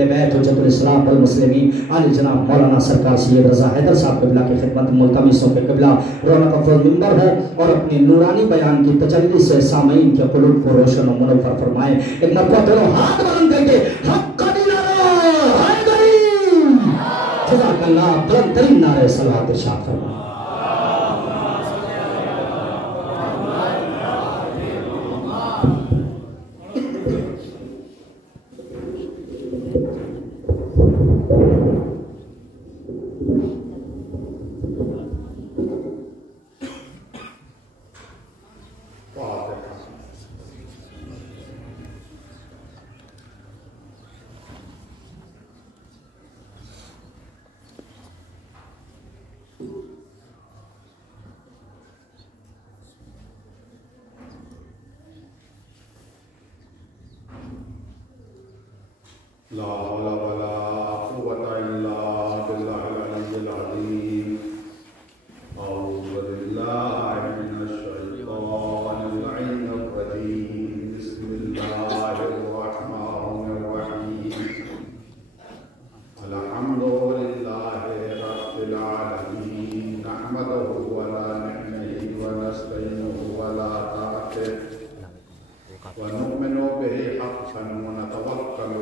بیت حجت الاسلام والمسلمین علی جناب مولانا سرکار سید رضا حیدر صاحب قبلہ کی خدمت ملتمسوں کے قبلہ رونق افروز منبر ہو اور اپنی نورانی بیان کی تجلی سے سامعین کے قلوب کو روشن و منور فرمائیں۔ ایک مرتبہ دونوں ہاتھ بلند کر کے حق کا نعرہ حیدری جزاک اللہ بلند ترین نعرے صلوات ارشاد فرمائیں۔ لا حول ولا قوة إلا بالله العلي العظيم. أعوذ بالله من الشيطان اللعين الرجيم. بسم الله الرحمن الرحيم. الحمد لله رب العالمين. نحمده ولا نعمه ونستعينه ولا طاعته ونؤمن به حقا ونتوكل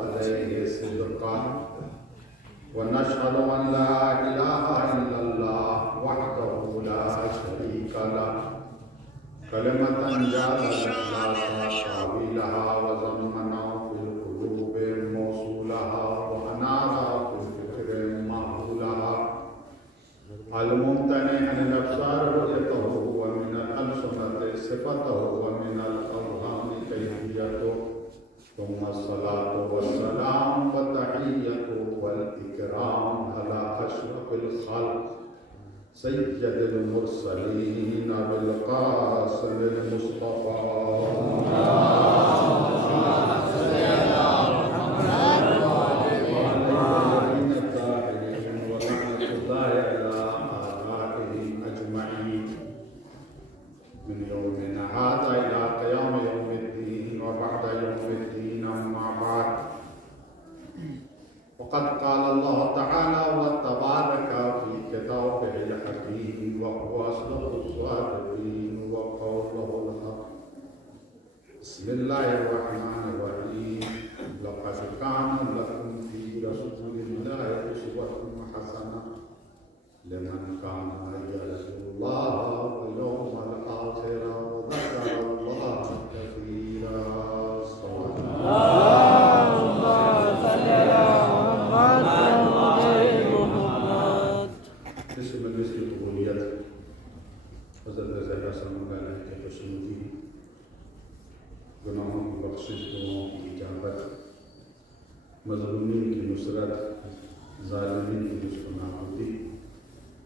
عليه صدقا ونشهد أن لا إله إلا الله وحده لا شريك له كلمة جعلت الناس تأويلها وزمنا في القلوب موصولها وأنارا في الفكر معقولها الممتنع عن الأبصار رؤيته ومن الألسنة صفته ومن الأذهان كيفيته ثم الصلاة والسلام والتحية والإكرام على أشرف الخلق سيد المرسلين بالقاسم المصطفى. من يومنا هذا إلى قيام يوم الدين وبعد يوم الدين أما بعد وقد قال الله تعالى وتبارك في كتابه الحكيم وهو أصدق الصادقين وقوله الحق. بسم الله الرحمن الرحيم. لقد كان لكم في رسول الله أسوة حسنة لمن كان يرجو الله واليوم الآخر وذكر الله كثيرا. اللهم صل على محمد. اس مجلس کی قبولیت حضرت زہرا سلام علیہ کے خوشنودی، گناہوں کی بخشش، دعاؤں کی اجابت، مظلومین کی نصرت، ظالمین کی مستنابودی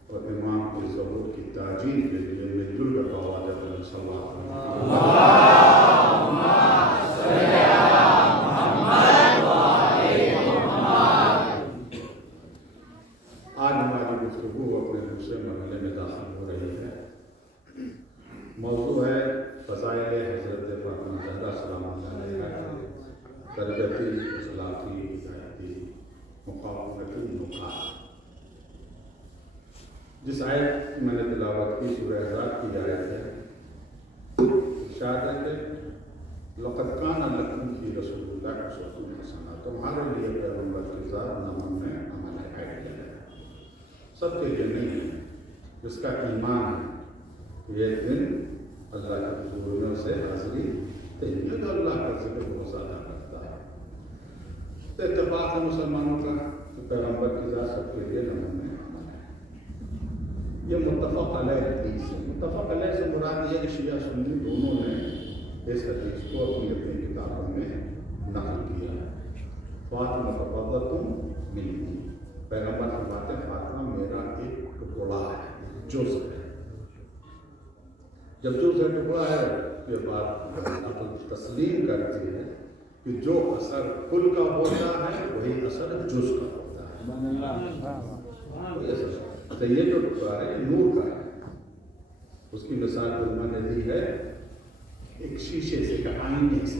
اور امام کے ظہور کی تاجیل کے لیے مل جل کر آواز اپنے صلی اللہ علیہ وسلم. اللهم صل على محمد وآل محمد. آج ہماری گفتگو اپنے دوسرے مرحلے میں داخل ہو رہی ہے. موضوع ہے فضائل حضرت فاطمہ زہرا سلام اللہ علیہا، تربیتی، اخلاقی، ہدایتی، مقامتی نکات. جس آیت میں نے تلاوت کی سورہ احزاب کی آیت ہے، ارشاد ہے کہ لقد کان لکم فی رسول اللہ اسوۃ حسنہ، تمہارے لیے پیغمبر کی ذات نمونہ عمل ہے. سب کے لیے نہیں ہے. جس کا ایمان ہے یہ دن اللہ کے حضور میں اسے حاضری دیکھنے تو اللہ کا ذکر بہت زیادہ کرتا ہے. تو اتفاق ہے مسلمانوں کا کہ پیغمبر کی ذات سب کے لیے نمونہ عمل ہے. یہ متفق علیہ حدیث ہے. متفق علیہ سے مراد یہ کہ شیعہ سنی دونوں نے اس حدیث کو اپنی اپنی کتابوں میں نقل کیا ہے. فاطمہ فضلۃ منی، پیغمبر فرماتے ہیں فاطمہ میرا ایک ٹکڑا ہے، جز ہے. جب جز ہے ٹکڑا ہے یہ بات تسلیم کرتی ہے کہ جو اثر کل کا ہوتا ہے وہی اثر جز کا ہوتا ہے. تو یہ جو ٹکڑا ہے یہ نور کا ہے. اس کی مثال علماء نے دی ہے ایک شیشے سے، ایک آئینے سے.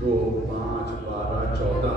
2, 5, 12, 14,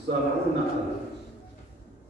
70,000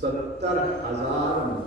70,000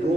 2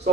100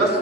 10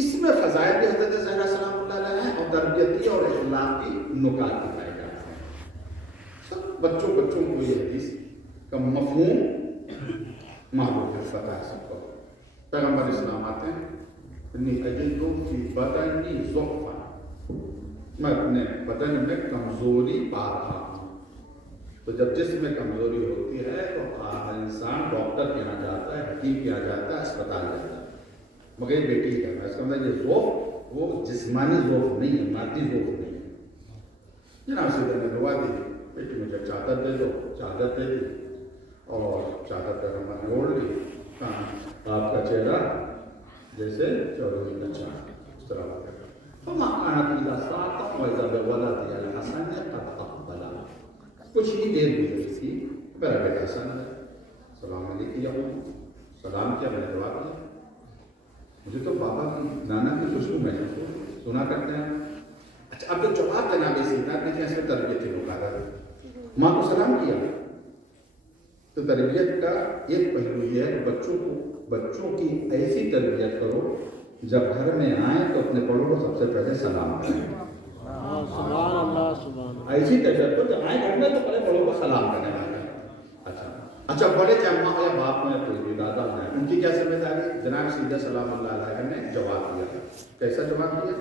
اس میں فضائل بھی حضرت زہرا سلام اللہ علیہ ہیں اور تربیتی اور اخلاقی نکات دکھائے جاتے ہیں. سب بچوں کو یہ حدیث کا مفہوم معلوم ہے فتح سب کو. پیغمبر اسلام آتے ہیں انی اجدو فی بدنی ضعفا، میں اپنے بدن میں کمزوری پا رہا ہوں. تو جب جسم میں کمزوری ہوتی ہے تو انسان ڈاکٹر کے یہاں جاتا ہے، حکیم کے یہاں جاتا ہے، اسپتال جاتا ہے. مگر بیٹی ہی کہنا ہے اس کا مطلب یہ ذوق وہ جسمانی ذوق نہیں ہے، مادی ذوق نہیں ہے. جناب سیدھا نے دعا دی، بیٹی مجھے چادر دے دو. چادر دے دی اور چادر پیغمبر نے اوڑھ لی. آپ کا چہرہ جیسے چودھری کا چاند اس طرح ہوتا ہے. کچھ ہی دیر گزری تھی، میرا بیٹا حسن ہے، سلام علیکم، سلام کیا، میں نے دعا کیا. مجھے تو بابا کی نانا کی خوشبو محسوس سنا کرتے ہیں. اچھا اب جو جواب جناب سیدھا نے ایسے تربیت کے لوگ آ رہے ہیں، ماں کو سلام کیا. تو تربیت کا ایک پہلو یہ ہے کہ بچوں کی ایسی تربیت کرو جب گھر میں آئیں تو اپنے بڑوں کو سب سے پہلے سلام کریں. سبحان اللہ سبحان اللہ. ایسی تربیت کرو جب آئیں گھر میں تو پہلے بڑوں کو سلام کریں. اچھا بڑے چاہے اماں ہو یا باپ ہو یا کوئی بھی دادا ہو ان کی کیا ذمہ داری؟ جناب سیدھا سلام اللہ علیہ نے جواب دیا. کیسا جواب دیا؟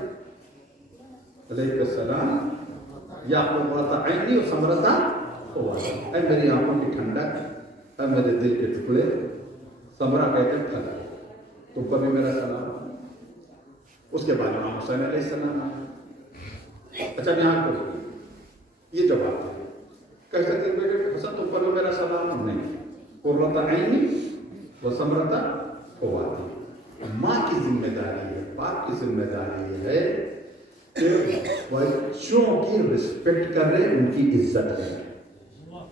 علیہ السلام یا قرۃ عینی و ثمرۃ فؤادی، اے میری آنکھوں کی ٹھنڈک، اے میرے دل کے ٹکڑے. ثمرہ کہتے ہیں پھل. تم پر بھی میرا سلام. اس کے بعد امام حسین علیہ السلام آئے. اچھا یہاں کو یہ جواب دیا. کہہ سکتے ہیں بیٹے حسن تم پر بھی میرا سلام نہیں. قرۃ عینی و ثمرۃ فؤادی. ماں کی ذمہ داری ہے، باپ کی ذمہ داری یہ ہے کہ بچوں کی رسپیکٹ کریں، ان کی عزت کریں،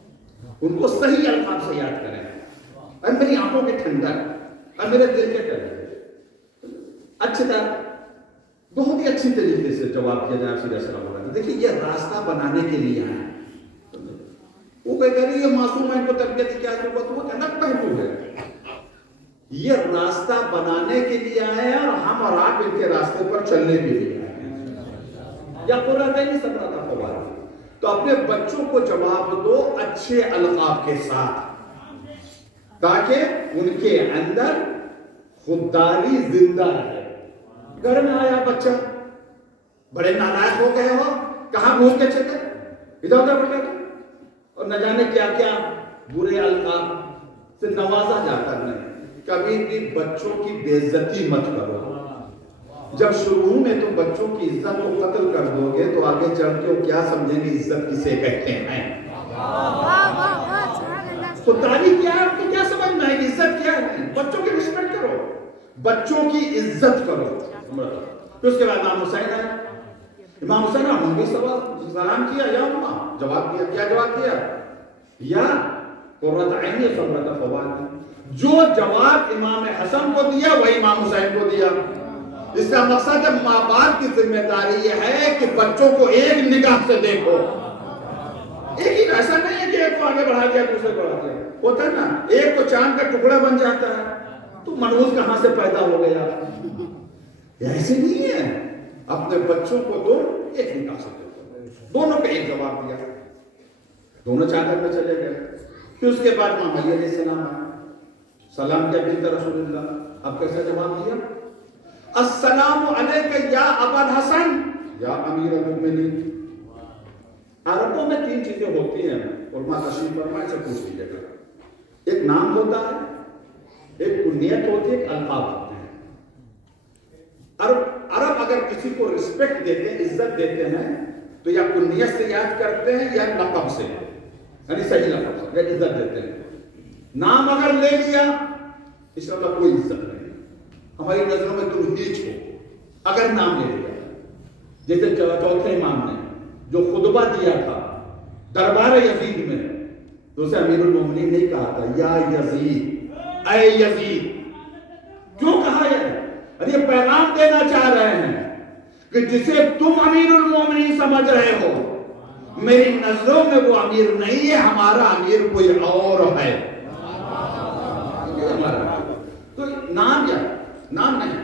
ان کو صحیح الفاظ سے یاد کریں. اور میری آنکھوں کی ٹھنڈک اور میرے دل کے ٹھنڈک. اچھی طرح بہت ہی اچھی طریقے سے جواب دیا جائے سیدھا سلام علیہ. دیکھیے یہ راستہ بنانے کے لیے آئے. وہ کہہ رہی ہے معصوم ہے، ان کو تربیت کی کیا ضرورت؟ وہ کہنا پہلو ہے. یہ راستہ بنانے کے لیے آئے ہیں اور ہم اور آپ ان کے راستے پر چلنے کے لیے آئے ہیں. یا قرۃ عین ثمرۃ فؤادی. تو اپنے بچوں کو جواب دو اچھے القاب کے ساتھ تاکہ ان کے اندر خودداری زندہ رہے. گھر میں آیا بچہ، بڑے نالائق ہو گئے ہو، کہاں بھول کے چلے، ادھر ادھر بڑھ گئے اور نہ جانے کیا کیا برے القاب سے نوازا جاتا. نہیں، کبھی بھی بچوں کی بے عزتی مت کرو. جب شروع میں تم بچوں کی عزت کو قتل کر دو گے تو آگے چل کے وہ کیا سمجھیں گے عزت کسے کہتے ہیں. خودداری کیا ہے، آپ کو کیا سمجھنا ہے کہ عزت کیا ہے؟ بچوں کی رسپیکٹ کرو، بچوں کی عزت کرو. پھر اس کے بعد امام حسین آئے. امام حسین نے بھی سلام کیا، یا اماں جواب دیا. کیا جواب دیا؟ یا قرۃ عین و ثمرۃ فؤادی. جو جواب امام حسن کو دیا وہی امام حسین کو دیا. اس کا مقصد ہے ماں باپ کی ذمہ داری یہ ہے کہ بچوں کو ایک نگاہ سے دیکھو. ایک ہی ایسا نہیں ہے کہ ایک کو آگے بڑھا دیا دوسرے کو بڑھا دیا. ہوتا ہے نا ایک کو چاند کا ٹکڑا بن جاتا ہے تو منحوس کہاں سے پیدا ہو گیا. ایسے نہیں ہے. اپنے بچوں کو دو ایک نگاہ سے دیکھو. دونوں پہ ایک جواب دیا. دونوں چادر میں چلے گئے. پھر اس کے بعد امام علی علیہ السلام آئے. سلام کیا بنت رسول اللہ. اب کیسا جواب دیا؟ السلام علیک یا ابا الحسن یا امیر المؤمنین. عربوں میں تین چیزیں ہوتی ہیں، علماء تشریح فرمائیں سے پوچھ لیجیے گا. ایک نام ہوتا ہے، ایک کنیت ہوتی ہے، ایک القاب ہوتے ہیں. عرب اگر کسی کو رسپیکٹ دیتے ہیں، عزت دیتے ہیں تو یا کنیت سے یاد کرتے ہیں یا لقب سے، یعنی صحیح لقب سے یا عزت دیتے ہیں. نام اگر لے لیا اس کا کوئی عزت نہیں. ہماری نظروں میں تم ہیچ ہو اگر نام لے لیا. جیسے چوتھے امام نے جو خطبہ دیا تھا دربار یزید میں تو اسے امیر المومنین نہیں کہا تھا یا یزید، اے یزید. کیوں کہا ہے؟ یہ پیغام دینا چاہ رہے ہیں کہ جسے تم امیر المومنین سمجھ رہے ہو میری نظروں میں وہ امیر نہیں ہے، ہمارا امیر کوئی اور ہے. تو نام یا نام نہیں.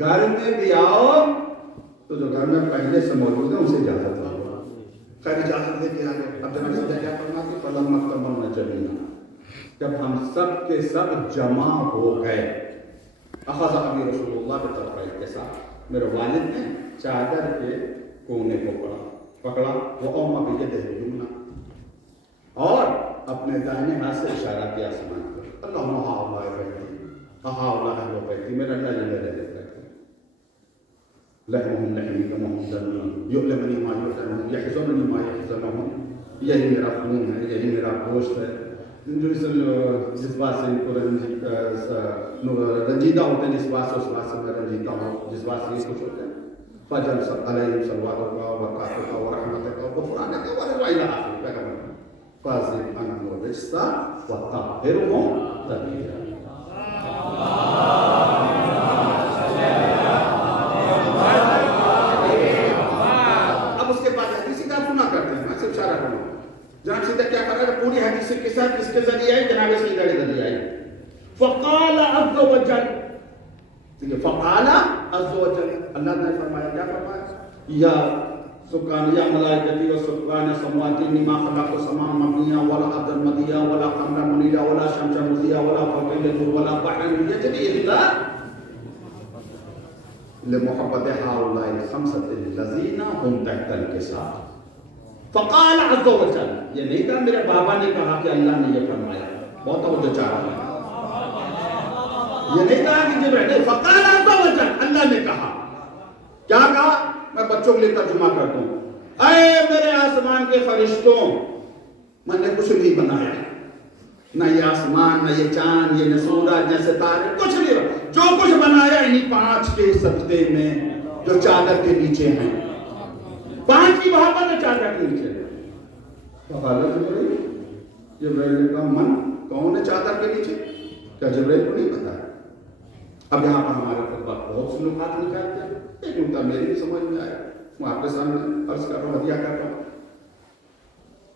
گھر میں بھی آؤ تو جو گھر میں پہلے سے موجود ہے اسے اجازت دو. خیر اجازت دے کے آگے اب جناب سے کیا کرنا کہ فلم مکمل نہ چلینا. جب ہم سب کے سب جمع ہو گئے اخذ ابی رسول اللہ کے طرف کے ساتھ میرے والد نے چادر کے کونے کو پکڑا وہ اوما بھی یمنا اور اپنے دائنے ہاتھ سے اشارہ کیا آسمان پر اللہم ہاؤلاء بیتی ہاؤلاء اہل بیتی میرا اللہ جل جلالہ لحمہم لحمی دمہم دمی یعلمنی ما یعلمہم یحزننی ما یحزنہم. یہی میرا خون ہے, یہی میرا گوشت ہے. جس بات سے ان کو رنجیدہ ہوتے ہیں, جس بات سے اس بات سے میں رنجیدہ ہوں, جس بات سے یہ کچھ ہوتے ہیں. فجر علیہم صلواتک و برکاتک و رحمتک و غفرانک و رضوانک آخر پیغمبر فاذب عنہم الرجس وطہرہم تطہیرا. اب اس کے بعد حدیث کا سنا کرتے ہیں, میں صرف اشارہ کروں. جناب سیدہ کیا کر رہا ہے, پوری حدیث کے ساتھ کس کے ذریعے آئی, جناب سیدہ کے ذریعے آئی. فقال عز وجل, فقال عز وجل, اللہ نے فرمایا, کیا فرمایا, یا سکان یا ملائکتی و سکان سمواتی نما خلق و سمان مبنیہ ولا عبد المدیہ ولا قمر منیرہ ولا شمس مضیہ ولا فقیل ولا بحر یجری الا لمحبت هؤلاء الخمسة الذين هم تحت الكساء. فقال عز وجل, یہ نہیں کہا میرے بابا نے کہا کہ اللہ نے یہ فرمایا, بہت توجہ چاہ رہا ہے. یہ نہیں کہا کہ جبرائیل, فقال عز وجل, اللہ نے کہا. کیا کہا, میں بچوں کے لیے ترجمہ کرتا ہوں. اے میرے آسمان کے فرشتوں, میں نے کچھ نہیں بنایا, نہ یہ آسمان, نہ یہ چاند, یہ سورج, نہ ستارے, کچھ نہیں. جو کچھ بنایا انہی 5 کے سجدے میں جو چادر کے نیچے ہیں. 5 کی محبت ہے چادر کے نیچے. فقال جبرائیل, جبرائیل نے کہا من کون ہے چادر کے نیچے, کیا جبرائیل کو نہیں پتا ہے. اب یہاں پر ہمارے خطبہ بہت سے نکات نکالتے ہیں, لیکن ان میری بھی سمجھ میں آیا, میں آپ کے سامنے عرض کر رہا ہوں, ہدیہ کر رہا ہوں.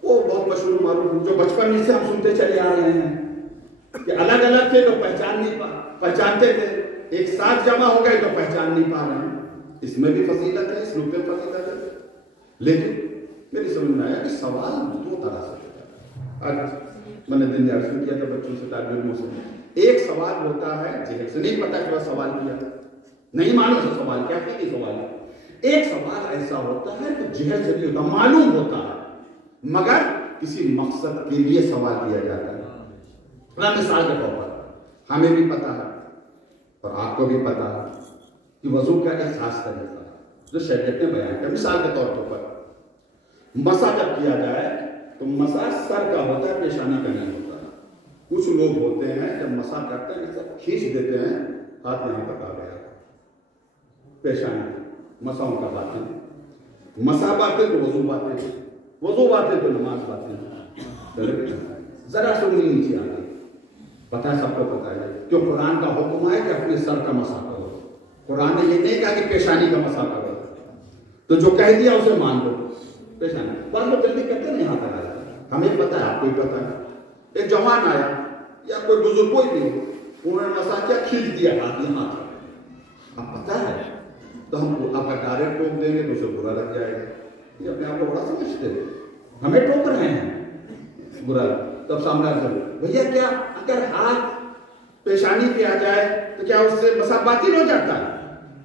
وہ بہت مشہور معروف جو بچپن سے ہم سنتے چلے آ رہے ہیں کہ الگ الگ تھے تو پہچانتے تھے, ایک ساتھ جمع ہو گئے تو پہچان نہیں پا رہے ہیں. اس میں بھی فضیلت ہے, اس نقطے فضیلت ہے, لیکن میری سمجھ میں آیا کہ سوال 2 طرح سے ہوتا ہے. آج میں نے دن عرض کیا تھا بچوں سے, طالب علموں سے, ایک سوال ہوتا ہے جہل سے, نہیں پتا کیا سوال کیا, نہیں معلوم سے سوال کیا کہ سوال ہے. ایک سوال ایسا ہوتا ہے کہ جہل سے نہیں ہوتا, معلوم ہوتا ہے مگر کسی مقصد کے لیے سوال کیا جاتا ہے. مثال کے طور پر ہمیں بھی پتا ہے اور آپ کو بھی پتا ہے کہ وضو کا ایک خاص طریقہ ہے جو شریعت نے بیان کیا. مثال کے طور پر مسا جب کیا جائے تو مسا سر کا ہوتا ہے, پیشانی کا نہیں ہوتا ہے. کچھ لوگ ہوتے ہیں جب مسا کرتے ہیں سب کھینچ دیتے ہیں, ہاتھ یہاں تک آ گیا, پیشانی مسا ان کا بات ہے. مسا باتیں تو وضو باتیں, وضو باتیں تو نماز باتیں, ذرا سے انہیں نیچے آتی. پتہ ہے, سب کو پتہ ہے کہ قرآن کا حکم ہے کہ اپنے سر کا مسا کرو. قرآن نے یہ نہیں کہا کہ پیشانی کا مسا کرو, تو جو کہہ دیا اسے مان لو. پیشانی بعض لوگ جلدی کہتے ہیں یہاں تک آ جاتا ہے, ہمیں پتہ ہے, آپ کو بھی پتہ ہے. ایک جوان آیا یا کوئی بزرگ کوئی بھی, انہوں نے مسا کیا, کھینچ دیا ہاتھ یہاں تک. اب پتہ ہے تو ہم آپ کا ڈائریکٹ ٹوک دیں گے تو اسے برا لگ جائے گا. یہ اپنے آپ کو بڑا سمجھتے ہیں, ہمیں ٹوک رہے ہیں, برا لگ. تب سامنے بھیا کیا اگر ہاتھ پیشانی پہ آ جائے تو کیا اس سے مسا باطل ہو جاتا ہے؟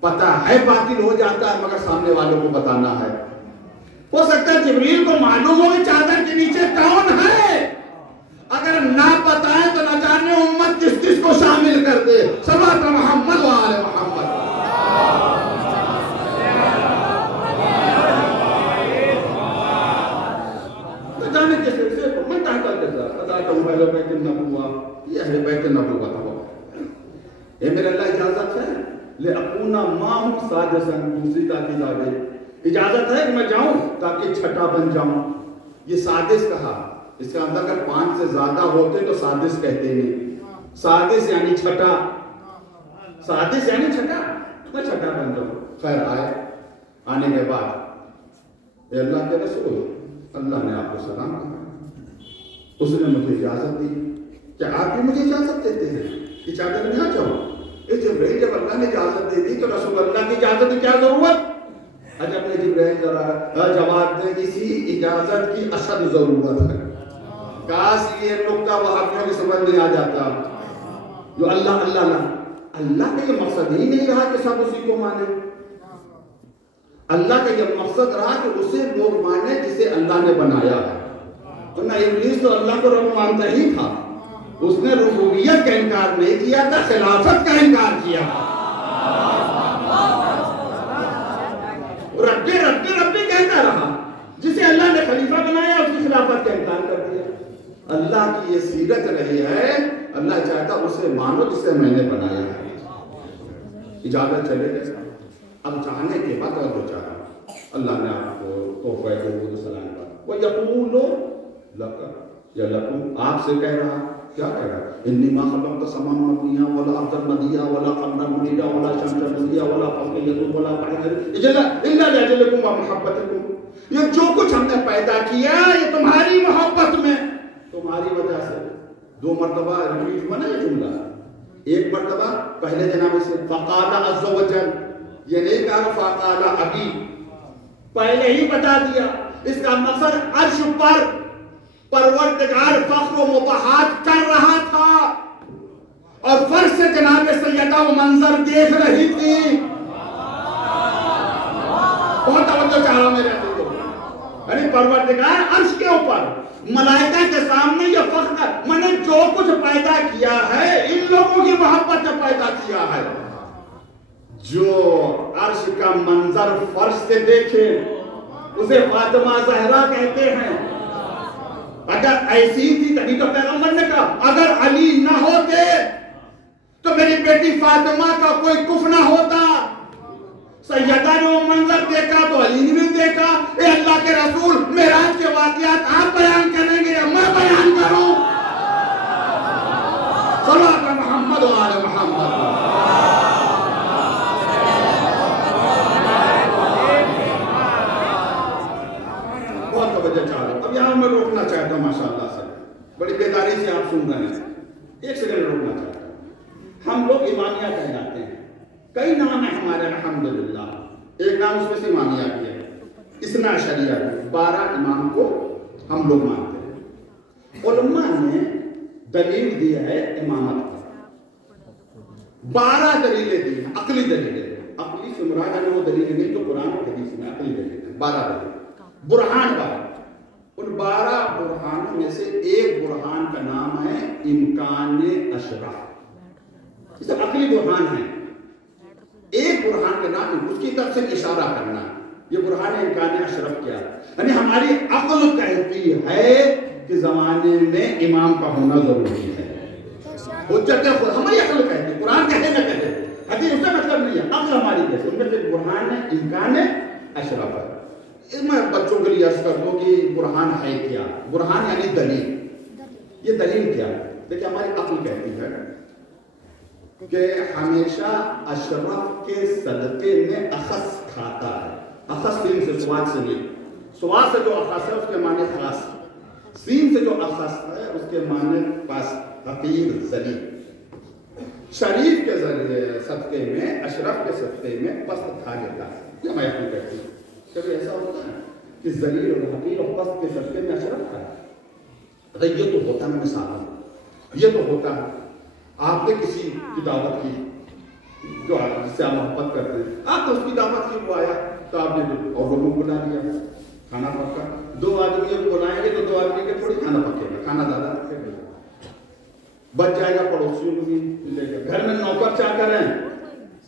پتہ ہے باطل ہو جاتا ہے, مگر سامنے والوں کو بتانا ہے. ہو سکتا ہے جبریل کو معلوم ہو کہ چادر کے نیچے کون ہے, اگر نہ پتہ ہے تو نہ جانے امت کس کس کو شامل کر دے. صلوات محمد و آل محمد. تو جانے کیسے من تحت الجزاء ادا کروں اہل بیت النبوہ, یہ اہل بیت النبوہ تھا. اے میرے اللہ اجازت ہے لِأَكُونَ مَعَهُمْ سَادِسًا, دوسری تاکید آ گئی, اجازت ہے کہ میں جاؤں تاکہ چھٹا بن جاؤں. یہ سادس کہا, اس کا اندر اگر 5 سے زیادہ ہوتے تو سادس کہتے نہیں. سادس یعنی چھٹا, سادس یعنی چھٹا, میں چھٹا بن جاؤں. خیر آئے, آنے کے بعد اے اللہ کے رسول, اللہ نے آپ کو سلام کہا, اس نے مجھے اجازت دی. کیا آپ بھی مجھے اجازت دیتے ہیں کہ چادر میں آ جاؤ؟ جبرائیل جب اللہ نے اجازت دے دی تو رسول اللہ کی اجازت کی کیا ضرورت؟ عجب نے جبرائیل ذرا جواب دے، اسی اجازت کی اشد ضرورت ہے. کاش یہ نقطہ وہابیوں کی سمجھ نہیں آ جاتا جو اللہ اللہ نہ، اللہ کا یہ مقصد ہی نہیں رہا کہ سب اسی کو مانے. اللہ کا یہ مقصد رہا کہ اسے لوگ مانے جسے اللہ نے بنایا ہے. ورنہ ابلیس تو اللہ کو رب مانتا ہی تھا، اس نے ربوبیت کا انکار نہیں کیا تھا، خلافت کا انکار کیا. ربی ربی ربی کہتا رہا، جسے اللہ نے خلیفہ بنایا اس کی خلافت کا انکار کر دیا. اللہ کی یہ سیرت رہی ہے، اللہ چاہتا اسے مانو جسے میں نے بنایا ہے. اجازت چلے گا. اب چاہنے کے بعد اور جو چاہا اللہ نے آپ کو تحفہ درود و سلام کا وَيَقُولُ لَكَ یا لَكُمْ آپ سے کہہ رہا، کیا کہہ رہا؟ إِنِّي مَا خَلَقْتُ السَّمَاوَاتِ وَالْأَرْضَ وَلَا أَرْضًا مَدِيدًا وَلَا قَمَرًا مُنِيرًا وَلَا شَمْسًا مُضِيًّا وَلَا قَمَرًا وَلَا بَحْرًا إِلَّا لِأَجَلِكُمْ وَمَحَبَّتِكُمْ. یہ جو کچھ ہم نے پیدا کیا یہ تمہاری محبت میں، تمہاری وجہ سے. 2 مرتبہ ریپیٹ ہوا نا یہ جملہ. ایک مرتبہ پہلے جناب سے فَقَالَ عَزَّ وَجَلَّ، یہ نہیں کہا فَقَالَ ابھی، پہلے ہی بتا دیا. اس کا مقصد عرش پر پروردگار فخر و مباحات کر رہا تھا اور فرش سے جناب سیدہ وہ منظر دیکھ رہی تھی. بہت توجہ چاہ رہا میرے کو، یعنی پروردگار عرش کے اوپر ملائکہ کے سامنے یہ فخر، میں نے جو کچھ پیدا کیا ہے ان لوگوں کی محبت نے پیدا کیا ہے. جو عرش کا منظر فرش سے دیکھے اسے فاطمہ زہرا کہتے ہیں. اگر ایسی تھی تبھی تو پیغمبر نے کہا اگر علی نہ ہوتے تو میری بیٹی فاطمہ کا کوئی کف نہ ہوتا. سیدہ نے وہ منظر دیکھا تو علی نے بھی دیکھا. اے اللہ کے رسول معراج کے واقعات آپ بیان کریں گے یا میں بیان کروں؟ صلوات محمد و آل محمد. اب یہاں میں روکنا چاہتا ہوں ماشاءاللہ سے، بڑی بیداری سے آپ سن رہے ہیں، ایک سیکنڈ روکنا چاہتا ہوں. ہم لوگ امامیہ کہلاتے ہیں، کئی نام ہیں ہمارے الحمدللہ. ایک نام اس میں سے امامیہ کی ہے، اثنا عشریہ کی. 12 امام کو ہم لوگ مانتے ہیں. علماء نے دلیل دی ہے امامت کا، 12 دلیلیں دی ہیں، عقلی دلیلیں. عقلی سے مراد ہے وہ دلیلیں نہیں تو قرآن و حدیث میں عقلی دلیلیں 12 دلیلیں. برہان 12. ان 12 برہانوں میں سے ایک برہان کا نام ہے امکان اشرف. یہ سب عقلی برہان ہیں. ایک برہان کا نام اس کی طرف سے اشارہ کرنا، یہ برہان امکان اشرف کیا، یعنی ہماری عقل کہتی ہے کہ زمانے میں امام کا ہونا ضروری ہے. حجت خود ہماری عقل کہتی ہے، قرآن کہے نہ کہے، حدیث اس کا مطلب نہیں ہے، عقل ہماری کہتی ہے. ان میں سے برہان ہے امکان اشرف ہے. میں بچوں کے لیے عرض کر دوں کہ برہان ہے کیا. برہان یعنی دلیل. یہ دلیل کیا ہے؟ دیکھیں ہماری عقل کہتی ہے کہ ہمیشہ اشرف کے صدقے میں اخص کھاتا ہے. اخص سین سے سواد سے نہیں، سواد سے جو اخص ہے اس کے معنی خاص، سین سے جو اخص ہے اس کے معنی پاس حقیر ذلیل. شریف کے ذریعے صدقے میں، اشرف کے صدقے میں پست کھا لیتا ہے. یہ ہماری عقل کہتی ہے. کبھی ایسا ہوتا ہے کہ ذلیل اور حقیر اور پست کے صدقے میں اشرف کھائے؟ اگر یہ تو ہوتا ہے، مثال یہ تو ہوتا ہے. آپ نے کسی کی دعوت کی جو جس سے آپ محبت کرتے ہیں، آپ تو اس کی دعوت کی، وہ آیا تو آپ نے اور لوگوں کو بلا لیا، کھانا پکا. 2 آدمی کو بلائیں گے تو 2 آدمی کے تھوڑی کھانا پکے گا، کھانا زیادہ پکے گا. بچ جائے گا پڑوسیوں کو بھی لے گا. گھر میں نوکر چاہ کر ہیں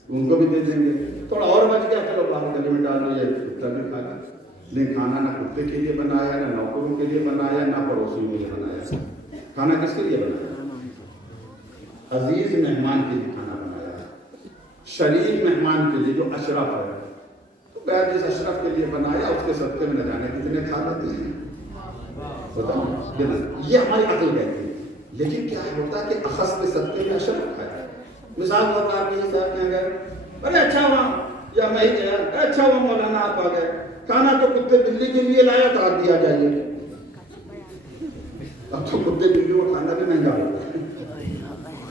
ان کو بھی دے دیں گے. تھوڑا اور بچ گیا چلو باہر گلے میں ڈال دیا بھی کھا لیا. لیکن کھانا نہ کتے کے لیے بنایا، نہ نوکروں کے لیے بنایا، نہ پڑوسیوں کے لیے بنایا. کھانا کس کے لیے بنایا؟ عزیز مہمان کے لیے کھانا بنایا، شریف مہمان کے لیے جو اشرف ہے. تو بہت جس اشرف کے لیے بنایا اس کے صدقے میں نہ جانے کتنے کھا لیتے ہیں. یہ ہماری عقل کہتی ہے. لیکن کیا ہوتا ہے کہ اخص کے صدقے میں اشرف کھایا. مثال ہوتا ہے کہ صاحب میں گئے، ارے اچھا ہوا یا میں ہی گیا، اچھا ہوا مولانا آپ آ گئے، کھانا تو کتے بلی کے لیے لایا تو آپ دیا جائیے. اب تو کتے بلی کو کھانا بھی مہنگا ہوتا ہے،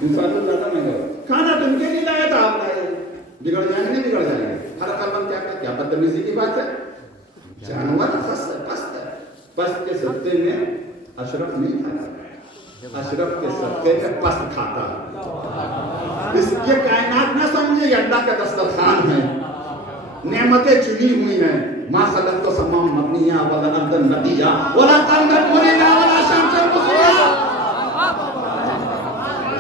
انسان کو زیادہ مہنگا ہوتا ہے. کھانا تم کے لیے لایا تھا، آپ لائے، بگڑ جائیں گے نہیں بگڑ جائیں گے. ہر کلمہ کیا بدتمیزی کی بات ہے. جانور پست کے صدقے میں اشرف نہیں کھاتا، اشرف کے صدقے میں پست کھاتا. اس یہ کائنات نہ سمجھے یہ اللہ کا دسترخوان ہے، نعمتیں چنی ہوئی ہیں. ما خلقت السماء مبنیہ ولا الارض نبیہ ولا قمر منیرہ ولا شمس مضیٰ.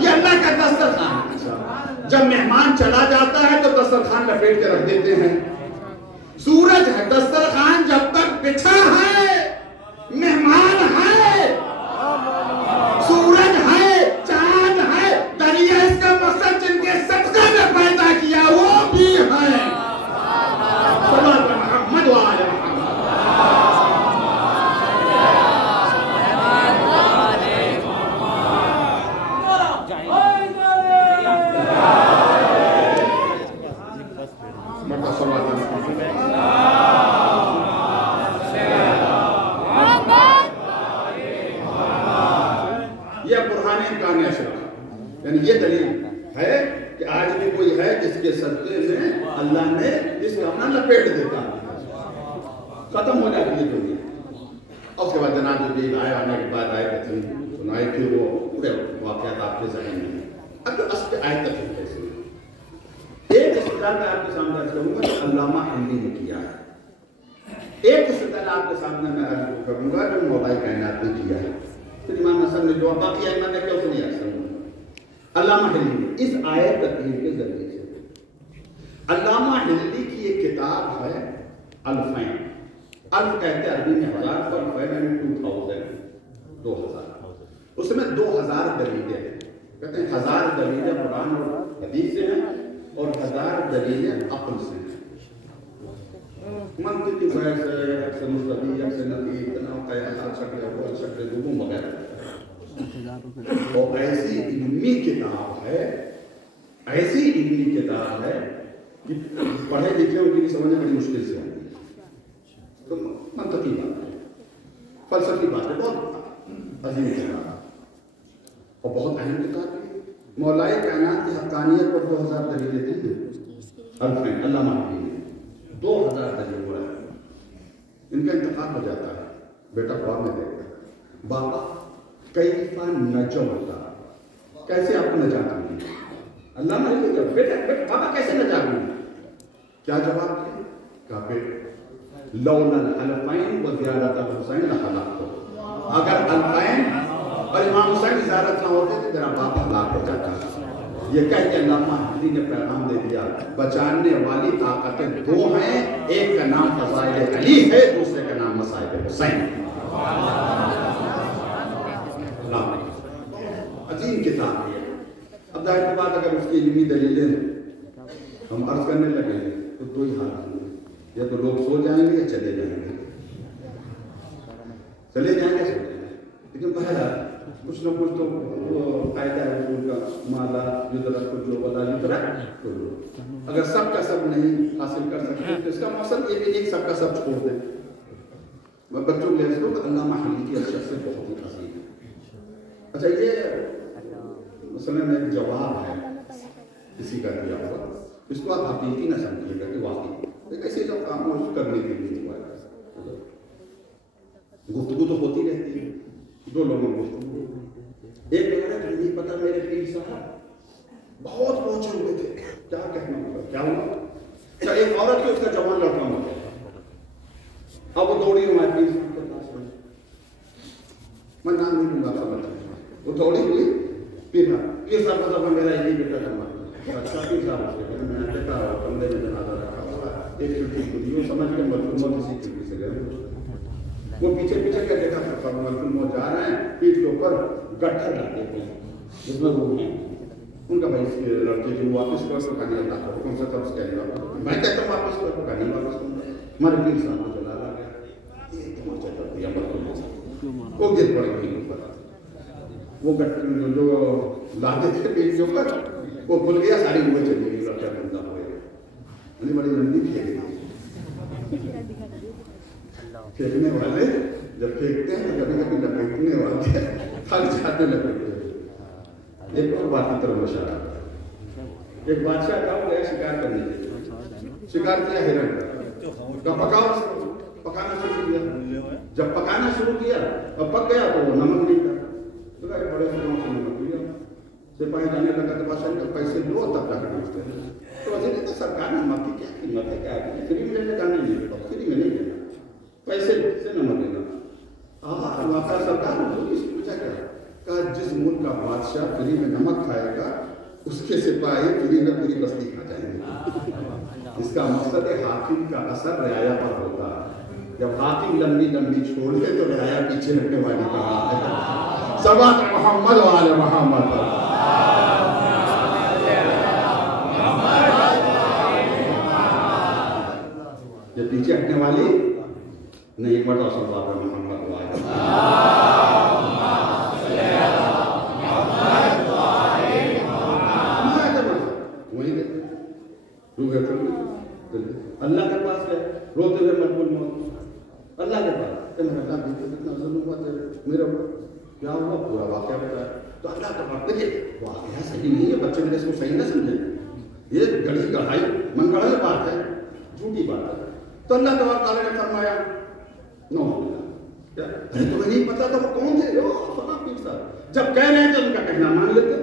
یہ اللہ کا دسترخوان ہے. جب مہمان چلا جاتا ہے تو دسترخوان لپیٹ کے رکھ دیتے ہیں. سورج ہے، دسترخوان جب تک بچھا ہے مہمان ہے، سورج ہے، چاند ہے، دریا اس کا مقصد جن کے صدقہ میں پیدا کیا وہ بھی ہے. صلوات محمد و آل محمد. یہ برہان امکان اشرف، یعنی یہ دلیل ہے کہ آج بھی کوئی ہے جس کے صدقے میں اللہ نے اس کا اپنا لپیٹ دیتا، ختم ہو جاتی ہے دنیا. اور اس کے بعد جناب جبریل آئے، آنے کے بعد آئے کتنی سنائی پھر وہ پورے واقعات آپ کے ذہن میں ہیں. اب جو اصل آیت تک ہے کیسے ایک استدلال میں آپ کے سامنے عرض کروں گا جو علامہ حملی نے کیا ہے. ایک استدلال آپ کے سامنے میں عرض کروں گا جو مولائی کائنات نے کیا ہے. پھر امام حسن نے جو باقی ائمہ نے کیا اس نہیں عرض کروں گا. علامہ حملی نے اس آیت تطہیر کے ذریعے سے، علامہ حملی کی ایک کتاب ہے الفین. الف کہتے ہیں عربی میں ہزار کو، الفین 2000، اس میں 2000 دلیلیں ہیں. کہتے ہیں 1000 دلیلیں قرآن اور حدیث سے ہیں اور 1000 دلیلیں عقل سے ہیں. منطقی بحث ہے، اکثر مستدی، اکثر نقی، تناو قیاس، شکل اول، شکل دوم وغیرہ. اور ایسی علمی کتاب ہے، ایسی علمی کتاب ہے کہ پڑھے لکھے ان کی سمجھنے بڑی مشکل سے آتی ہے. تو منطقی بات ہے، فلسفی بات ہے، بہت عظیم کتاب ہے اور بہت اہم کتاب ہے. مولائی کائنات کی حقانیت پر 2000 دلیلیں دی ہیں. الفین علامہ حملی نے 2000 دلیل ہوا ہے. ان کا انتخاب ہو جاتا ہے، بیٹا قرآن میں دیکھتا ہے بابا کیفا نجوتا، کیسے آپ کو نجات ملی. علامہ حملی نے بیٹا بابا کیسے نجات ملی؟ کیا جواب دیا؟ کہا بیٹا لولا الحلفین و زیارت الحسین لخلقتو، اگر الفین اور امام حسین کی زیارت نہ ہوتے تو میرا باپ ہلاک ہو جاتا. یہ کہہ کے علامہ حملی نے پیغام دے دیا بچانے والی طاقتیں دو ہیں، ایک کا نام فضائل علی ہے، دوسرے کا نام مصائب حسین. عظیم کتاب ہے. اب ظاہر کی بات اگر اس کی علمی دلیلیں ہم عرض کرنے لگے تو دو ہی حال ہوں گے، یا تو لوگ سو جائیں گے یا چلے جائیں گے. چلے جائیں گے سو جائیں گے. لیکن بہرحال کچھ نہ کچھ تو وہ قاعدہ ہے اصول کا، مالا یدرک کلو ولا یدرک کلو. اگر سب کا سب نہیں حاصل کر سکتے تو اس کا مقصد یہ بھی نہیں سب کا سب چھوڑ دیں. میں بچوں کو لے سکوں کہ علامہ حملی کی شخصیت بہت ہی عظیم ہے. اچھا یہ مثلاً ایک جواب ہے کسی کا دیا ہوا، اس کو آپ حقیقی نہ سمجھیے گا کہ واقعی ایسے جو کام ہے اس کرنے کے لیے ہوا ہے. گفتگو تو ہوتی رہتی ہے، دو لوگوں میں گفتگو. ایک لوگ ہے نہیں پتا میرے پیر صاحب بہت پہنچے ہوئے تھے، کیا کہنا ہوگا کیا ہوا. اچھا ایک عورت تھی، اس کا جوان لڑکا ہوا. اب وہ دوڑی ہمارے پیر صاحب کے پاس میں، میں نام نہیں لوں گا سمجھ، وہ دوڑی ہوئی پیر صاحب کا میرا یہی بیٹا جمع. اچھا پیر صاحب سے میں نے دیکھا بندے میں جنازہ رکھا ہوا ایک کھڑکی کھلی، وہ سمجھ کے ملکوں کسی کھڑکی سے گئے. وہ پیچھے پیچھے کیا دیکھا سب ملکوں وہ جا رہے ہیں، پیٹ کے اوپر گٹھر ڈالتے ہیں جس میں وہ ہیں. ان کا بھائی اس کے لڑکے کی واپس کر تو کہانی اللہ کو کون سا قبض کہنے والا میں کہتا ہوں واپس کر تو کہانی واپس کروں. ہمارے پیر صاحب کو جلا گیا، ایک تماچا کر دیا ملکوں کو گر پڑ گئی اوپر. وہ گٹھر جو لاتے تھے پیٹ کے اوپر وہ کھل گیا، ساری ہوئے چلی گئی، لڑکا بندہ ہو گیا. بڑی لمبی پھینک گئی. پھینکنے والے جب پھینکتے ہیں تو کبھی کبھی لپیٹنے والے تھک جاتے لپیٹتے. ایک اور بات کی طرف اشارہ ایک بادشاہ تھا، وہ گیا شکار کرنے کے لیے، شکار کیا ہرن کا، پکانا شروع کیا، جب پکانا شروع کیا اور پک گیا تو وہ نمک نہیں تھا، تو بڑے سے نمک لیا، سپاہی جانے لگا تو بادشاہ نے پیسے لو تب تک نمستے ہیں، تو وزیر نے کہا سرکار نمک کی کیا قیمت ہے، کیا ہے فری میں لینے کا نہیں ہے، فری میں نہیں لینا، پیسے سے نمک لینا۔ واقعہ سرکار نے کسی پوچھا کیا، کہا جس ملک کا بادشاہ فری میں نمک کھائے گا اس کے سپاہی فری میں پوری بستی کھا جائیں گے۔ اس کا مقصد ہے حاکم کا اثر رعایا پر ہوتا ہے، جب حاکم لمبی لمبی چھوڑ دے تو رعایا پیچھے رکھنے والی کہاں ہے۔ صلوات محمد و آل محمد۔ یہ پیچھے ہٹنے والی نہیں، بڑا صلوات محمد و آل محمد۔ اللہ کے پاس گئے روتے ہوئے مقبول موت، اللہ کے پاس کہ میرا اللہ کتنا ظلم ہوا میرے اوپر، کیا ہوا پورا واقعہ بتایا، تو اللہ کا بات دیکھیے واقعہ صحیح نہیں ہے، بچے میرے اس کو صحیح نہ سمجھیں، یہ گڑھی گڑھائی من گڑھائی بات ہے، جھوٹی بات ہے۔ تو اللہ تبارک تعالیٰ نے فرمایا نو کیا تمہیں نہیں پتا تھا وہ کون تھے، فلاں پیر صاحب، جب کہہ رہے تھے ان کا کہنا مان لیتے،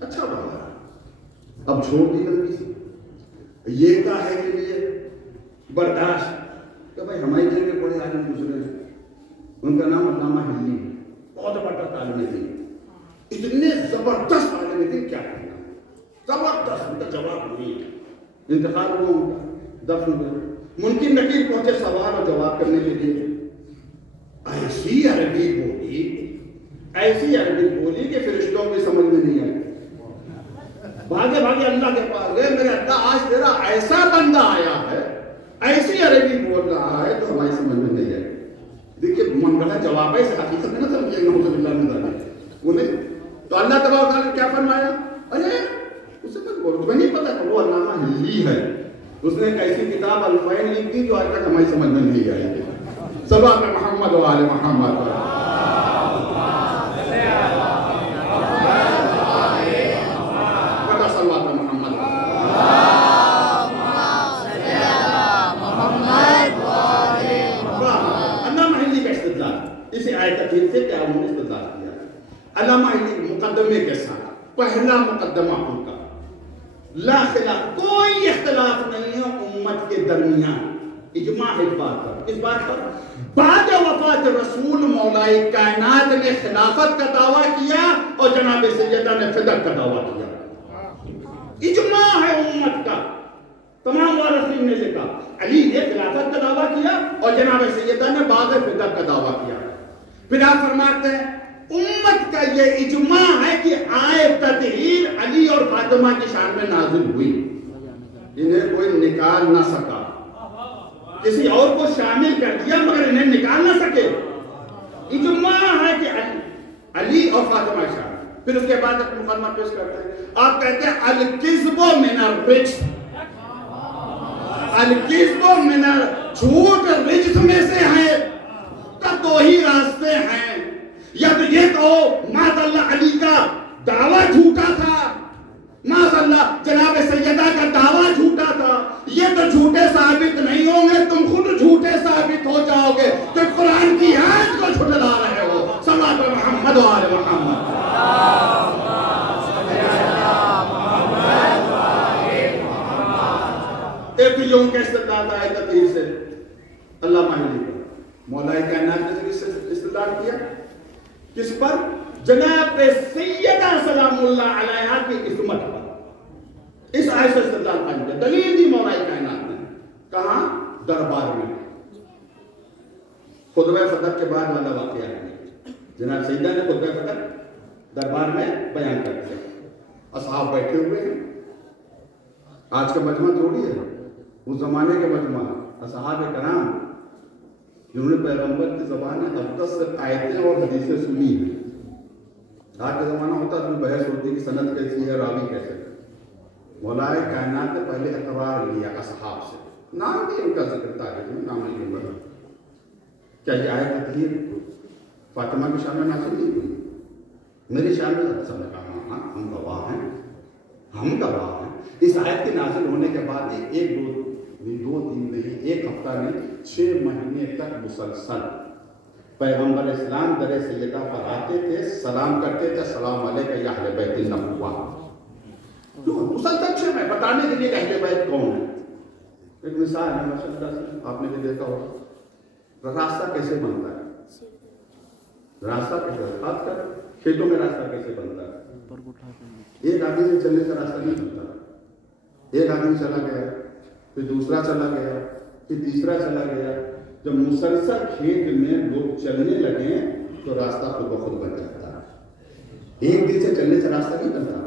اچھا بات، اب چھوڑ دی لمبی سی، یہ کا ہے کہ لیے برداشت کہ بھائی ہمارے دل میں بڑے عالم گزرے ہیں، ان کا نام علامہ حلی، بہت زبردست عالم دین، اتنے زبردست عالم دین، کیا کہنا زبردست، ان کا جواب نہیں ہے، انتقال ہوا ان کا، دفن ہوئے، منکر نکیر پہنچے سوال اور جواب کرنے کے لیے، ایسی عربی بولی کہ فرشتوں کی سمجھ میں نہیں آئی، بھاگے بھاگے اللہ کے پاس گئے، میرے اللہ آج تیرا ایسا بندہ آیا ہے، ایسی عربی بول رہا ہے تو ہماری سمجھ میں نہیں آئے۔ دیکھیے من گڑھا جواب ہے، اسے حقیقت میں نہ سمجھے گا، نعوذ باللہ من ذالک انہیں، تو اللہ تبارک تعالیٰ نے کیا فرمایا، ارے اسے مت بولو، تمہیں نہیں پتا کہ وہ علامہ حلی ہے، اس نے ایک ایسی کتاب الفین لکھ دی جو آج تک ہماری سمجھ میں نہیں آئی۔ صلوات محمد و آل محمد۔ علامہ حلی مقدمے کے ساتھ پہلا مقدمہ ان کا، لا خلاف، کوئی اختلاف نہیں ہے امت کے درمیان، اجماع ہے اس بات پر، بعد وفات رسول مولا کائنات نے خلافت کا دعویٰ کیا اور جناب سیدہ نے فدق کا دعویٰ کیا، اجماع ہے امت کا، تمام وارثین نے لکھا، علی نے خلافت کا دعویٰ کیا اور جناب سیدہ نے بعد فدق کا دعویٰ کیا۔ پھر آپ فرماتے ہیں امت کا یہ اجماع ہے کہ آیت تطہیر علی اور فاطمہ کی شان میں نازل ہوئی، انہیں کوئی نکال نہ سکا، کسی اور کو شامل کر دیا مگر انہیں نکال نہ سکے، اجماع ہے کہ علی اور فاطمہ کی شان۔ پھر اس کے بعد ایک مقدمہ پیش کرتے ہیں، آپ کہتے ہیں الکذب من الرجس، الکذب من جھوٹ رجس میں سے ہے، تو دو ہی راستے ہیں، یا تو یہ کہو معاذ اللہ علی کا دعویٰ جھوٹا تھا، معاذ اللہ جناب سیدہ کا دعویٰ جھوٹا تھا، یہ تو جھوٹے ثابت نہیں ہوں گے، تم خود جھوٹے ثابت ہو جاؤ گے کہ قرآن کی آیت کو جھٹلا رہے ہو۔ صلوات محمد و آل محمد۔ ایک یوں کے استدلال آئے تطہیر سے علامہ حلی کا، مولا کائنات نے استدلال کیا کس پر؟ جناب سیدہ سلام اللہ علیہا کی عصمت پر، اس آیت سے استدلال قائم کیا، دلیل دی مولا کائنات نے، کہاں؟ دربار میں، خطبہ فدق کے بعد والا واقعہ ہے، جناب سیدہ نے خطبہ فدق دربار میں بیان کر دیا، اصحاب بیٹھے ہوئے ہیں، آج کا مجمع تھوڑی ہے، اس زمانے کے مجمع، اصحاب کرام جنہوں نے پیغمبر کی زبان اقدس سے آیتیں اور حدیثیں سنی ہیں، آج کا زمانہ ہوتا ہے بحث ہوتی کہ سند کیسی ہے، راوی کیسے ہے، مولا کائنات نے پہلے اقرار لیا اصحاب سے، نام بھی ان کا ذکر تاریخ میں، نام نہیں بڑھا، کیا یہ آیت تطہیر فاطمہ کی شان میں نازل نہیں ہوئی؟ میری شان میں سب نے کہا ہاں ہم گواہ ہیں، ہم گواہ ہیں. اس آیت کے نازل ہونے کے بعد ایک دو دن نہیں، ایک ہفتہ نہیں، 6 مہینے تک مسلسل پیغمبر اسلام در سیدہ پر آتے تھے، سلام کرتے تھے، السلام علیکم یا اہل بیت النبوہ. مسلسل 6 مہینے بتانے کے لیے کہ اہل بیت کون ہے. ایک مثال ہے ماشاء اللہ سے، آپ نے بھی دیکھا ہوگا، راستہ کیسے بنتا ہے. راستہ کیسے، خاص کر کھیتوں میں راستہ کیسے بنتا ہے. ایک آدمی سے چلنے کا راستہ نہیں بنتا. ایک آدمی چلا گیا، پھر دوسرا چلا گیا، پھر تیسرا چلا گیا. جب مسلسل کھیت میں لوگ چلنے لگے تو راستہ خود بخود بن جاتا ہے. ایک دن سے چلنے سے راستہ نہیں بنتا.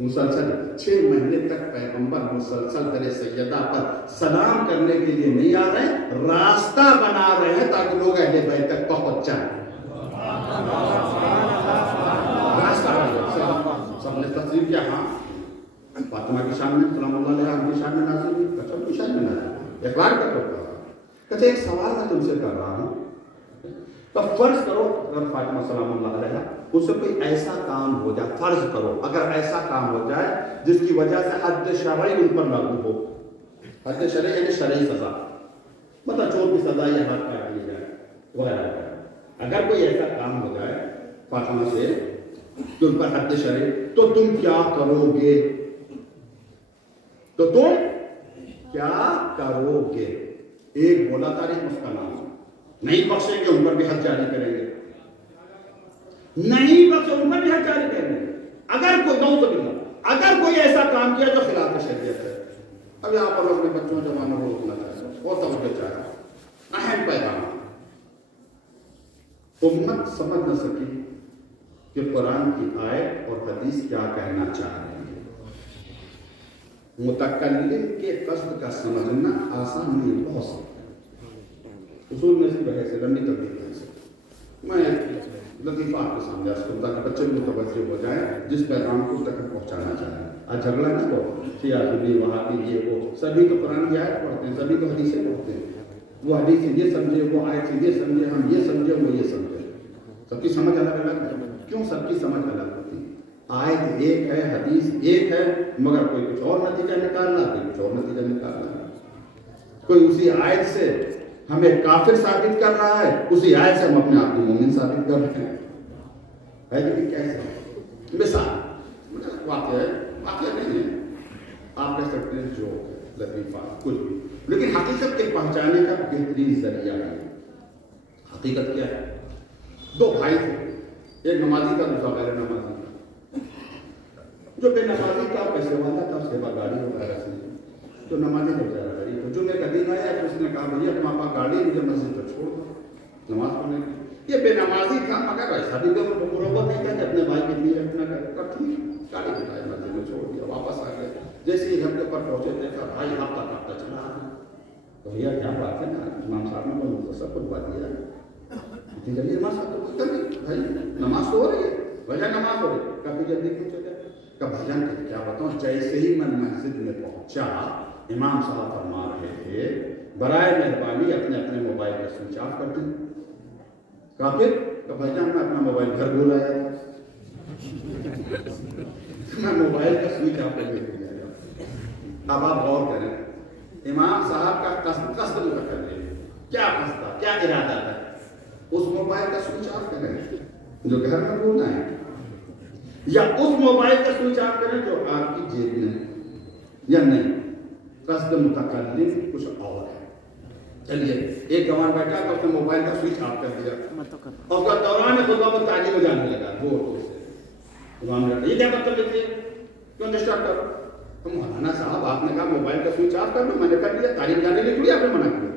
مسلسل 6 مہینے تک پیغمبر مسلسل در سیدہ پر سلام کرنے کے لیے نہیں آ رہے، راستہ بنا رہے ہیں تاکہ لوگ اہل بیت تک پہنچ جائیں. راستہ سب نے تصدیق کیا. ہاں فاطمہ کی شان میں سلام اللہ علیہ کی شان میں نازل ہوئی، بچوں کی شان میں نازل. اخبار کا تو کہتے ایک سوال میں تم سے کر رہا ہوں. تو فرض کرو اگر فاطمہ سلام اللہ علیہ اس سے کوئی ایسا کام ہو جائے، فرض کرو اگر ایسا کام ہو جائے جس کی وجہ سے حد شرعی ان پر لاگو ہو. حد شرعی یعنی شرعی سزا، مطلب چور کی سزا یا ہاتھ کاٹ دی جائے وغیرہ. اگر کوئی ایسا کام ہو جائے فاطمہ سے تو ان پر حد شرعی، تو تم کیا کرو گے؟ تو تم کیا کرو گے؟ ایک بولا تاریخ اس کا نام نہیں بخشیں گے، ان پر بھی حد جاری کریں گے. نہیں بخشیں ان پر بھی حد جاری کریں گے. اگر کوئی نعوذ باللہ اگر کوئی ایسا کام کیا جو خلاف شریعت ہے. اب یہاں پر اپنے بچوں جوانوں کو روکنا چاہتے ہیں، وہ توجہ چاہتے ہیں. اہم پیغام امت سمجھ نہ سکی کہ قرآن کی آیت اور حدیث کیا کہنا چاہ رہے ہیں. متکلم کے قصد کا سمجھنا آسان نہیں، بہت سخت ہے. اصول میں سے بحث لمبی تبدیل ہے. میں لطیفہ آپ کے سامنے عرض کروں تاکہ بچے بھی متوجہ ہو جائیں جس پیغام کو تک پہنچانا چاہیں. آج جھگڑا نہ کرو شیعہ سنی وہاں بھی یہ وہ، سبھی تو قرآن کی آیت پڑھتے ہیں، سبھی تو حدیثیں پڑھتے ہیں. وہ حدیث سے یہ سمجھے، وہ آیت سے یہ سمجھے، ہم یہ سمجھے، وہ یہ سمجھے. سب کی سمجھ الگ الگ ہے. کیوں سب کی سمجھ الگ ہوتی ہے؟ آیت ایک ہے، حدیث ایک ہے، مگر کوئی کچھ اور نتیجہ نکالنا، کوئی کچھ اور نتیجہ نکالنا. کوئی اسی آیت سے ہمیں کافر ثابت کر رہا ہے، اسی آیت سے ہم اپنے آپ کو مومن ثابت کر رہے ہیں. ہے کہ کیسے؟ مثال واقعہ نہیں ہے، آپ کہہ سکتے ہیں جو لطیفہ کچھ بھی، لیکن حقیقت کے پہنچانے کا بہترین ذریعہ ہے. حقیقت کیا ہے؟ 2 بھائی تھے، ایک نمازی تھا، دوسرا غیر نمازی تھا. جو بے نمازی تھا پیسے والا تھا، اس کے بعد گاڑی وغیرہ سے. جو نمازی کا بیچارہ غریب تھا. جو میں قدیم آیا تو اس نے کہا بھیا تمہارے پاس گاڑی مجھے مسجد پر چھوڑ دو نماز پڑھنے کی. یہ بے نمازی تھا مگر ایسا بھی مربت نہیں تھا کہ اپنے بھائی کے لیے رکھنا کرے. ٹھیک گاڑی بٹھائی مسجد میں چھوڑ دیا، واپس آ گئے. جیسے ہی گھر کے اوپر پہنچے تھے کہ بھائی ہفتہ کاٹتا چلا آ. تو بھیا کیا بات ہے نا، امام صاحب نے بہت مختصر خطبہ دیا ہے. اتنی جلدی نماز پڑھ بھائی نماز تو ہو رہی ہے، وجہ نماز ہو رہی ہے. کافی جلدی کیوں چلے؟ کہ بھائی جان کیا بتاؤں، جیسے ہی میں مسجد میں پہنچا امام صاحب فرما رہے تھے برائے مہربانی اپنے اپنے موبائل کا سوئچ آف کر دیں. کافر کہ بھائی جان میں اپنا موبائل گھر بھول آیا تھا، میں موبائل کا سوئچ آف کر دیا. اب آپ غور کریں، امام صاحب کا قصد کر لیں، کیا قصد تھا، کیا ارادہ تھا؟ اس موبائل کا سوئچ آف کریں جو گھر میں بھولنا ہے، یا اس موبائل کا سوئچ آف کریں جو آپ کی جیب میں ہے، یا نہیں؟ قصد متکلم کچھ اور ہے. چلیے ایک جوان بیٹھا تو اس نے موبائل کا سوئچ آف کر دیا اور اس دوران خطبہ پر تعلیم میں جانے لگا. وہ یہ کیا مطلب ہے، کیوں ڈسٹرب کرو؟ تو مولانا صاحب آپ نے کہا موبائل کا سوئچ آف کر دو، میں نے کر دیا. تعلیم جانے کے لیے آپ نے منع کیا.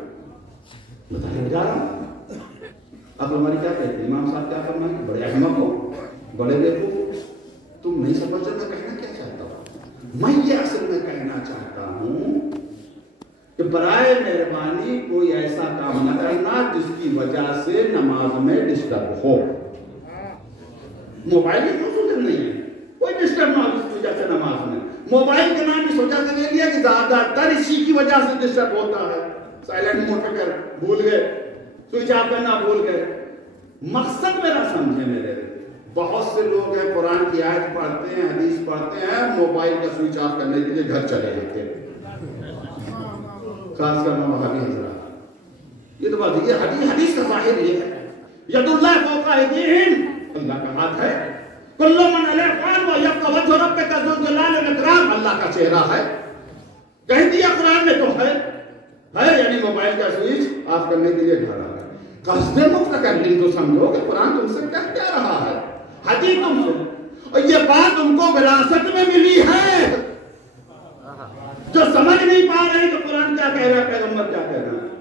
میں تعلیم جا رہا ہوں. اب ہماری کیا کہتے ہیں، امام صاحب کیا فرمائیں گے؟ بڑے احمق ہو، بڑے دیکھو، تم نہیں سمجھ رہے میں کہنا کیا چاہتا ہوں. میں یہ اصل میں کہنا چاہتا ہوں کہ برائے مہربانی کوئی ایسا کام نہ کرنا جس کی وجہ سے نماز میں ڈسٹرب ہو. موبائل کی کوئی ضرورت نہیں ہے، کوئی ڈسٹرب نہ ہو اس کی وجہ سے نماز میں. موبائل کے نام اس وجہ سے لے لیا کہ زیادہ تر اسی کی وجہ سے ڈسٹرب ہوتا ہے. سائلنٹ موڈ پہ کر بھول گئے، سوئچ آف کرنا بھول گئے. مقصد میرا سمجھے میرے بہت سے لوگ ہیں قرآن کی آیت پڑھتے ہیں، حدیث پڑھتے ہیں، موبائل کا سوئچ آف کرنے کے لیے گھر چلے جاتے ہیں، خاص کر وہابی حضرات۔ یہ تو بات ہے، یہ حدیث کا ظاہر یہ ہے، ید اللہ فوق ایدیہم، اللہ کا ہاتھ ہے، کل من علیہ فان ویبقی وجہ ربک ذو الجلال والاکرام، اللہ کا چہرہ ہے، کہہ دیا قرآن میں تو ہے، یعنی موبائل کا سوئچ آف کرنے کے لیے گھر آ گیا۔ قصد متکلم تو سمجھو کہ قرآن تم سے کہہ کیا رہا ہے، حدیث تم سے، اور یہ بات تم کو وراثت میں ملی ہے، جو سمجھ نہیں پا رہے ہیں کہ قرآن کیا کہہ رہا ہے، پیغمبر کیا کہہ رہا ہے۔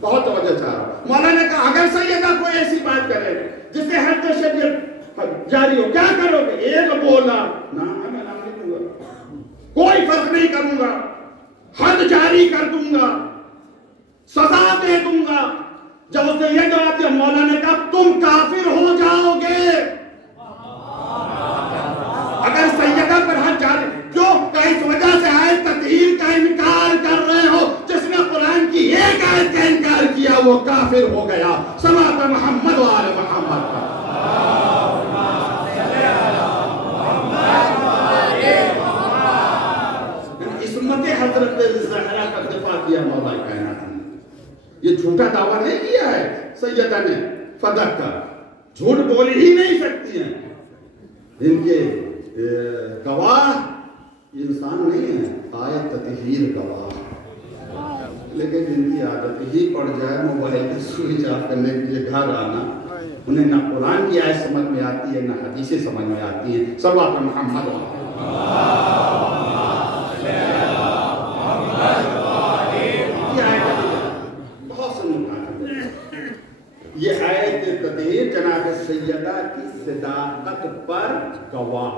بہت توجہ چاہ رہا ہوں۔ مولانا نے کہا اگر سیدہ کوئی ایسی بات کرے جس سے حد شریعت جاری ہو، کیا کرو گے؟ ایک بولا نہ میں نام نہیں دوں گا، کوئی فرق نہیں کروں گا، حد جاری کر دوں گا، سزا دے دوں گا۔ جب اس نے یہ جواب دیا، مولانا نے کہا تم کافر ہو جاؤ گے اگر سیدہ پر حد جاری، کیوں کہ اس وجہ سے آیت تطہیر کا انکار کر رہے ہو، جس نے قرآن کی ایک آیت کا انکار کیا وہ کافر ہو گیا۔ صلوات محمد و آل محمد کا عصمت حضرت زہرا کا دفاع کیا مولا کائنات نے۔ یہ جھوٹا دعویٰ نہیں کیا ہے سیدہ نے، فدق کا جھوٹ بول ہی نہیں سکتی ہیں۔ ان کے گواہ انسان نہیں ہے، آیت تطہیر گواہ، لیکن جن کی عادت ہی پڑ جائے موبائل کا سوئچ آف کرنے کے لیے گھر آنا، انہیں نہ قرآن کی آیت سمجھ میں آتی ہے نہ حدیثیں سمجھ میں آتی ہیں۔ صلوات محمد یہ آیت تطہیر جناب سیدہ کی صداقت پر گواہ،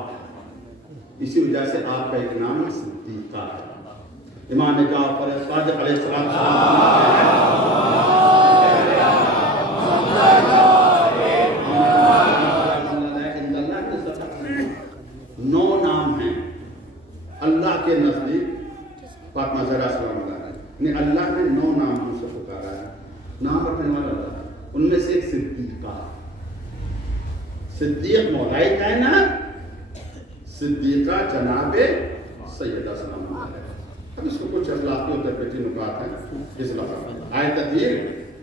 اسی وجہ سے آپ کا ایک نام صدیقہ ہے۔ امام جعفر صادق علیہ السلام 9 نام ہیں اللہ کے نزدیک، فاطمہ زہرا سلام اللہ نے اللہ نے 9 نام سے پکارا ہے، نام رکھنے والا اللہ، ان میں سے ایک صدیقہ، صدیق مولائے کائنات، صدیقہ جناب سیدہ سلام اللہ علیہ۔ اب اس کو کچھ اخلاقی اور تربیتی نکات ہیں، اس لفظ آیت تطہیر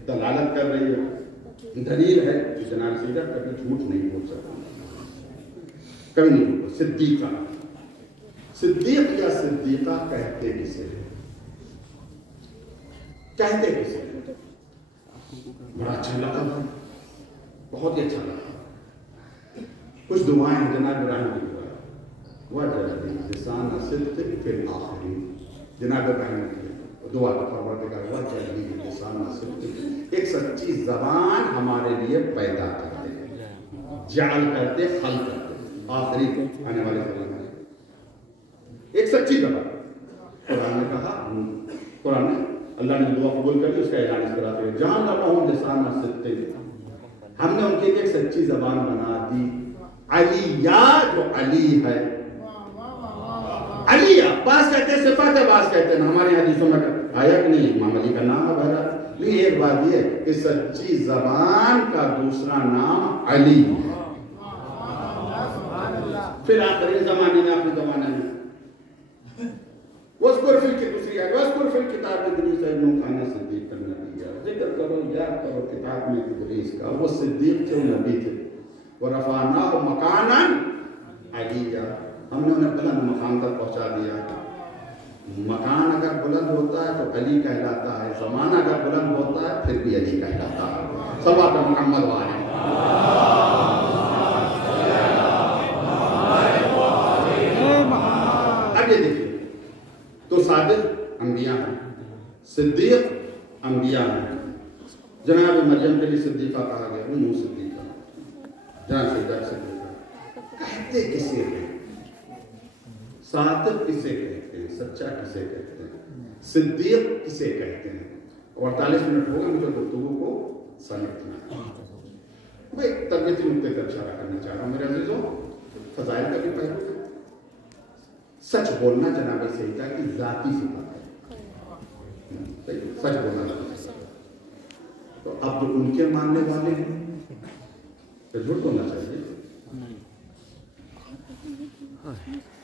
دلالت کر رہی ہے، دلیل ہے کہ جناب سیدہ کبھی جھوٹ نہیں بول سکتا، کبھی نہیں بول سکتا۔ صدیقہ، صدیق یا صدیقہ کہتے کسے ہیں؟ کہتے کسے ہیں؟ بڑا اچھا لگا، بہت ہی اچھا لگا۔ کچھ دعائیں ہیں جناب ابراہیم کی دعا، وَجَعَلْنِي لِسَانَ صِدْقٍ فِي الْآخِرِينَ، جناب ابراہیم کی دعا کا پروردگار وَجَعَلْنِي لِسَانَ صِدْقٍ، ایک سچی زبان ہمارے لیے پیدا کرتے، جعل کرتے، خلق کرتے، آخری آنے والے زبان ایک سچی زبان۔ قرآن نے کہا، قرآن نے اللہ نے دعا قبول کر لی، اس کا اعلان اس طرح سے جان لهم لسان صدق، ہم نے ان کے لیے ایک سچی زبان بنا دی۔ علیہ، جو علی ہے، علیہ بعض کہتے ہیں صفت ہے، بعض کہتے ہیں ہماری حدیثوں میں آیا کہ نہیں امام علی کا نام ہے بہرحال، لیکن ایک بات یہ ہے کہ سچی زبان کا دوسرا نام علی ہے۔ پھر آخری زمانے میں، آخری زمانے میں وَاذْكُرْ فِي الْكِتَابِ وَاذْكُرْ فِي الْكِتَابِ إِدْرِيسَ إِنَّهُ كَانَ صِدِّيقًا نَبِيًّا، ذکر کرو، یاد کرو کتاب میں ادریس کا، وہ صدیق تھے، نبی تھے۔ وَرَفَعْنَاهُ مَكَانًا عَلِيًّا، ہم نے انہیں بلند مقام تک پہنچا دیا۔ مکان اگر بلند ہوتا ہے تو علی کہلاتا ہے، زمانہ اگر بلند ہوتا ہے پھر بھی علی کہلاتا ہے۔ صلوات محمد وآلہ۔ اب یہ دیکھیے، تو صادق انبیاء ہیں، صدیق انبیاء ہیں۔ جناب مریم کے لیے صدیقہ کہا گیا، انہوں صدیقہ، جناب سیدہ صدیقہ۔ کہتے کسے ہیں؟ صادق کسے کہتے ہیں؟ سچا کسے کہتے ہیں؟ صدیق کسے کہتے ہیں؟ 48 منٹ ہوگا مجھے گفتگو کو سمیٹنا ہے۔ میں ایک تربیتی نکتے پر اشارہ کرنا چاہ رہا ہوں میرے عزیزوں، فضائل کا بھی پہلو ہے۔ سچ بولنا جناب سیدہ کی ذاتی صفت ہے، سچ بولنا ذاتی صفت ہے۔ تو اب جو ان کے ماننے والے ہیں تو جھوٹ بولنا چاہیے،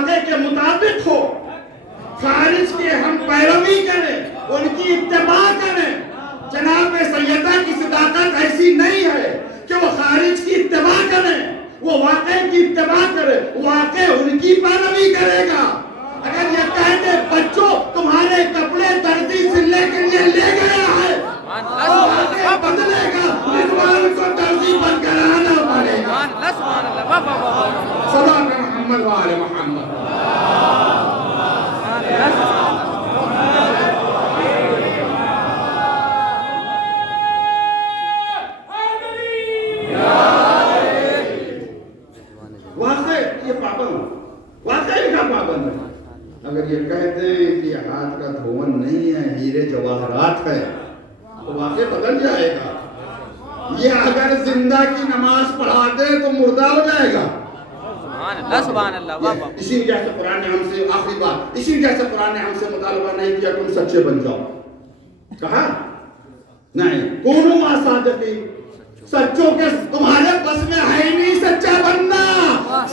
واقعے کے مطابق ہو، خارج کی ہم پیروی کریں، ان کی اتباع کریں۔ جناب سیدہ کی صداقت ایسی نہیں ہے کہ وہ خارج کی اتباع کریں، وہ واقعے کی اتباع کرے، واقعے ان کی پیروی کرے گا۔ اگر یہ کہہ دے بچوں تمہارے کپڑے درزی سلنے کے لیے لے گیا ہے، واقعے بدلے گا، رضوان کو درزی بن کر آنا پڑے گا۔ صلی اللہ محمد وآل محمد۔ اگر یہ کہہ دیں کہ ہاتھ کا دھون نہیں ہے، ہیرے جواہرات ہے، تو واقعہ بدل جائے گا۔ یہ اگر زندہ کی نماز پڑھا دے تو مردہ ہو جائے گا۔ سبحان اللہ۔ اسی وجہ سے قرآن نے ہم سے، آخری بات، اسی وجہ سے قرآن نے ہم سے مطالبہ نہیں کیا تم سچے بن جاؤ، کہا نہیں کونوا مع الصادقین، سچوں کے تمہارے بس میں ہے نہیں سچا بننا،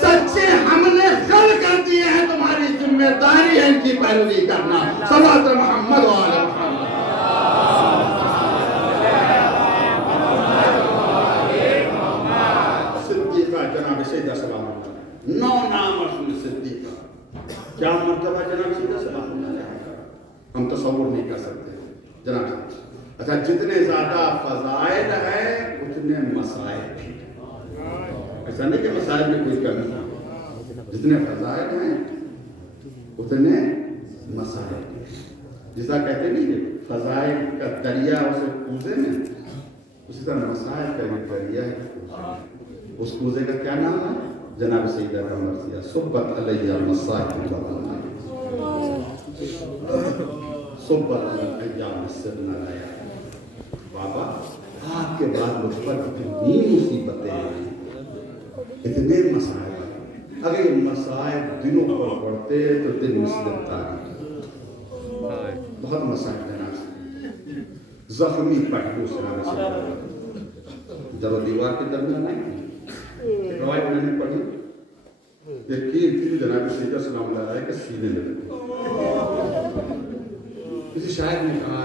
سچے ہم نے خل کر دیے ہیں، تمہاری ذمہ داری ہے ان کی پیروی کرنا۔ صلوات محمد وآل محمد۔ صدیقہ جناب سیدہ سلام اللہ، 9 نام رسول صدیقہ، کیا مرتبہ جناب سیدہ سلام اللہ، ہم تصور نہیں کر سکتے جناب سیدہ۔ اچھا جتنے زیادہ فضائل ہیں اتنے مسائل بھی، ایسا نہیں کہ مسائل میں کوئی کمی ہے، جتنے فضائل ہیں اتنے مسائل بھی۔ جیسا کہتے نہیں کہ فضائل کا دریا اسے کوزے میں، اسی طرح مسائل کا یہ دریا ہے کوزے میں۔ اس کوزے کا کیا نام ہے؟ جناب سیدہ کا مرثیہ صبت علیہ مسائل صبت علیہ مسائل۔ بابا آپ کے بعد مجھ پر اتنی مصیبتیں ہیں، اتنے مسائل، اگر یہ مسائل دنوں پر پڑھتے تو دن مسلم تاریخ، بہت مسائل جناب سے زخمی پہلو سے جب دیوار کے درمیان نہیں روایت میں نے پڑھی، یقین تھی جناب سیدہ سلام اللہ علیہ کے سینے میں کسی شاعر نے کہا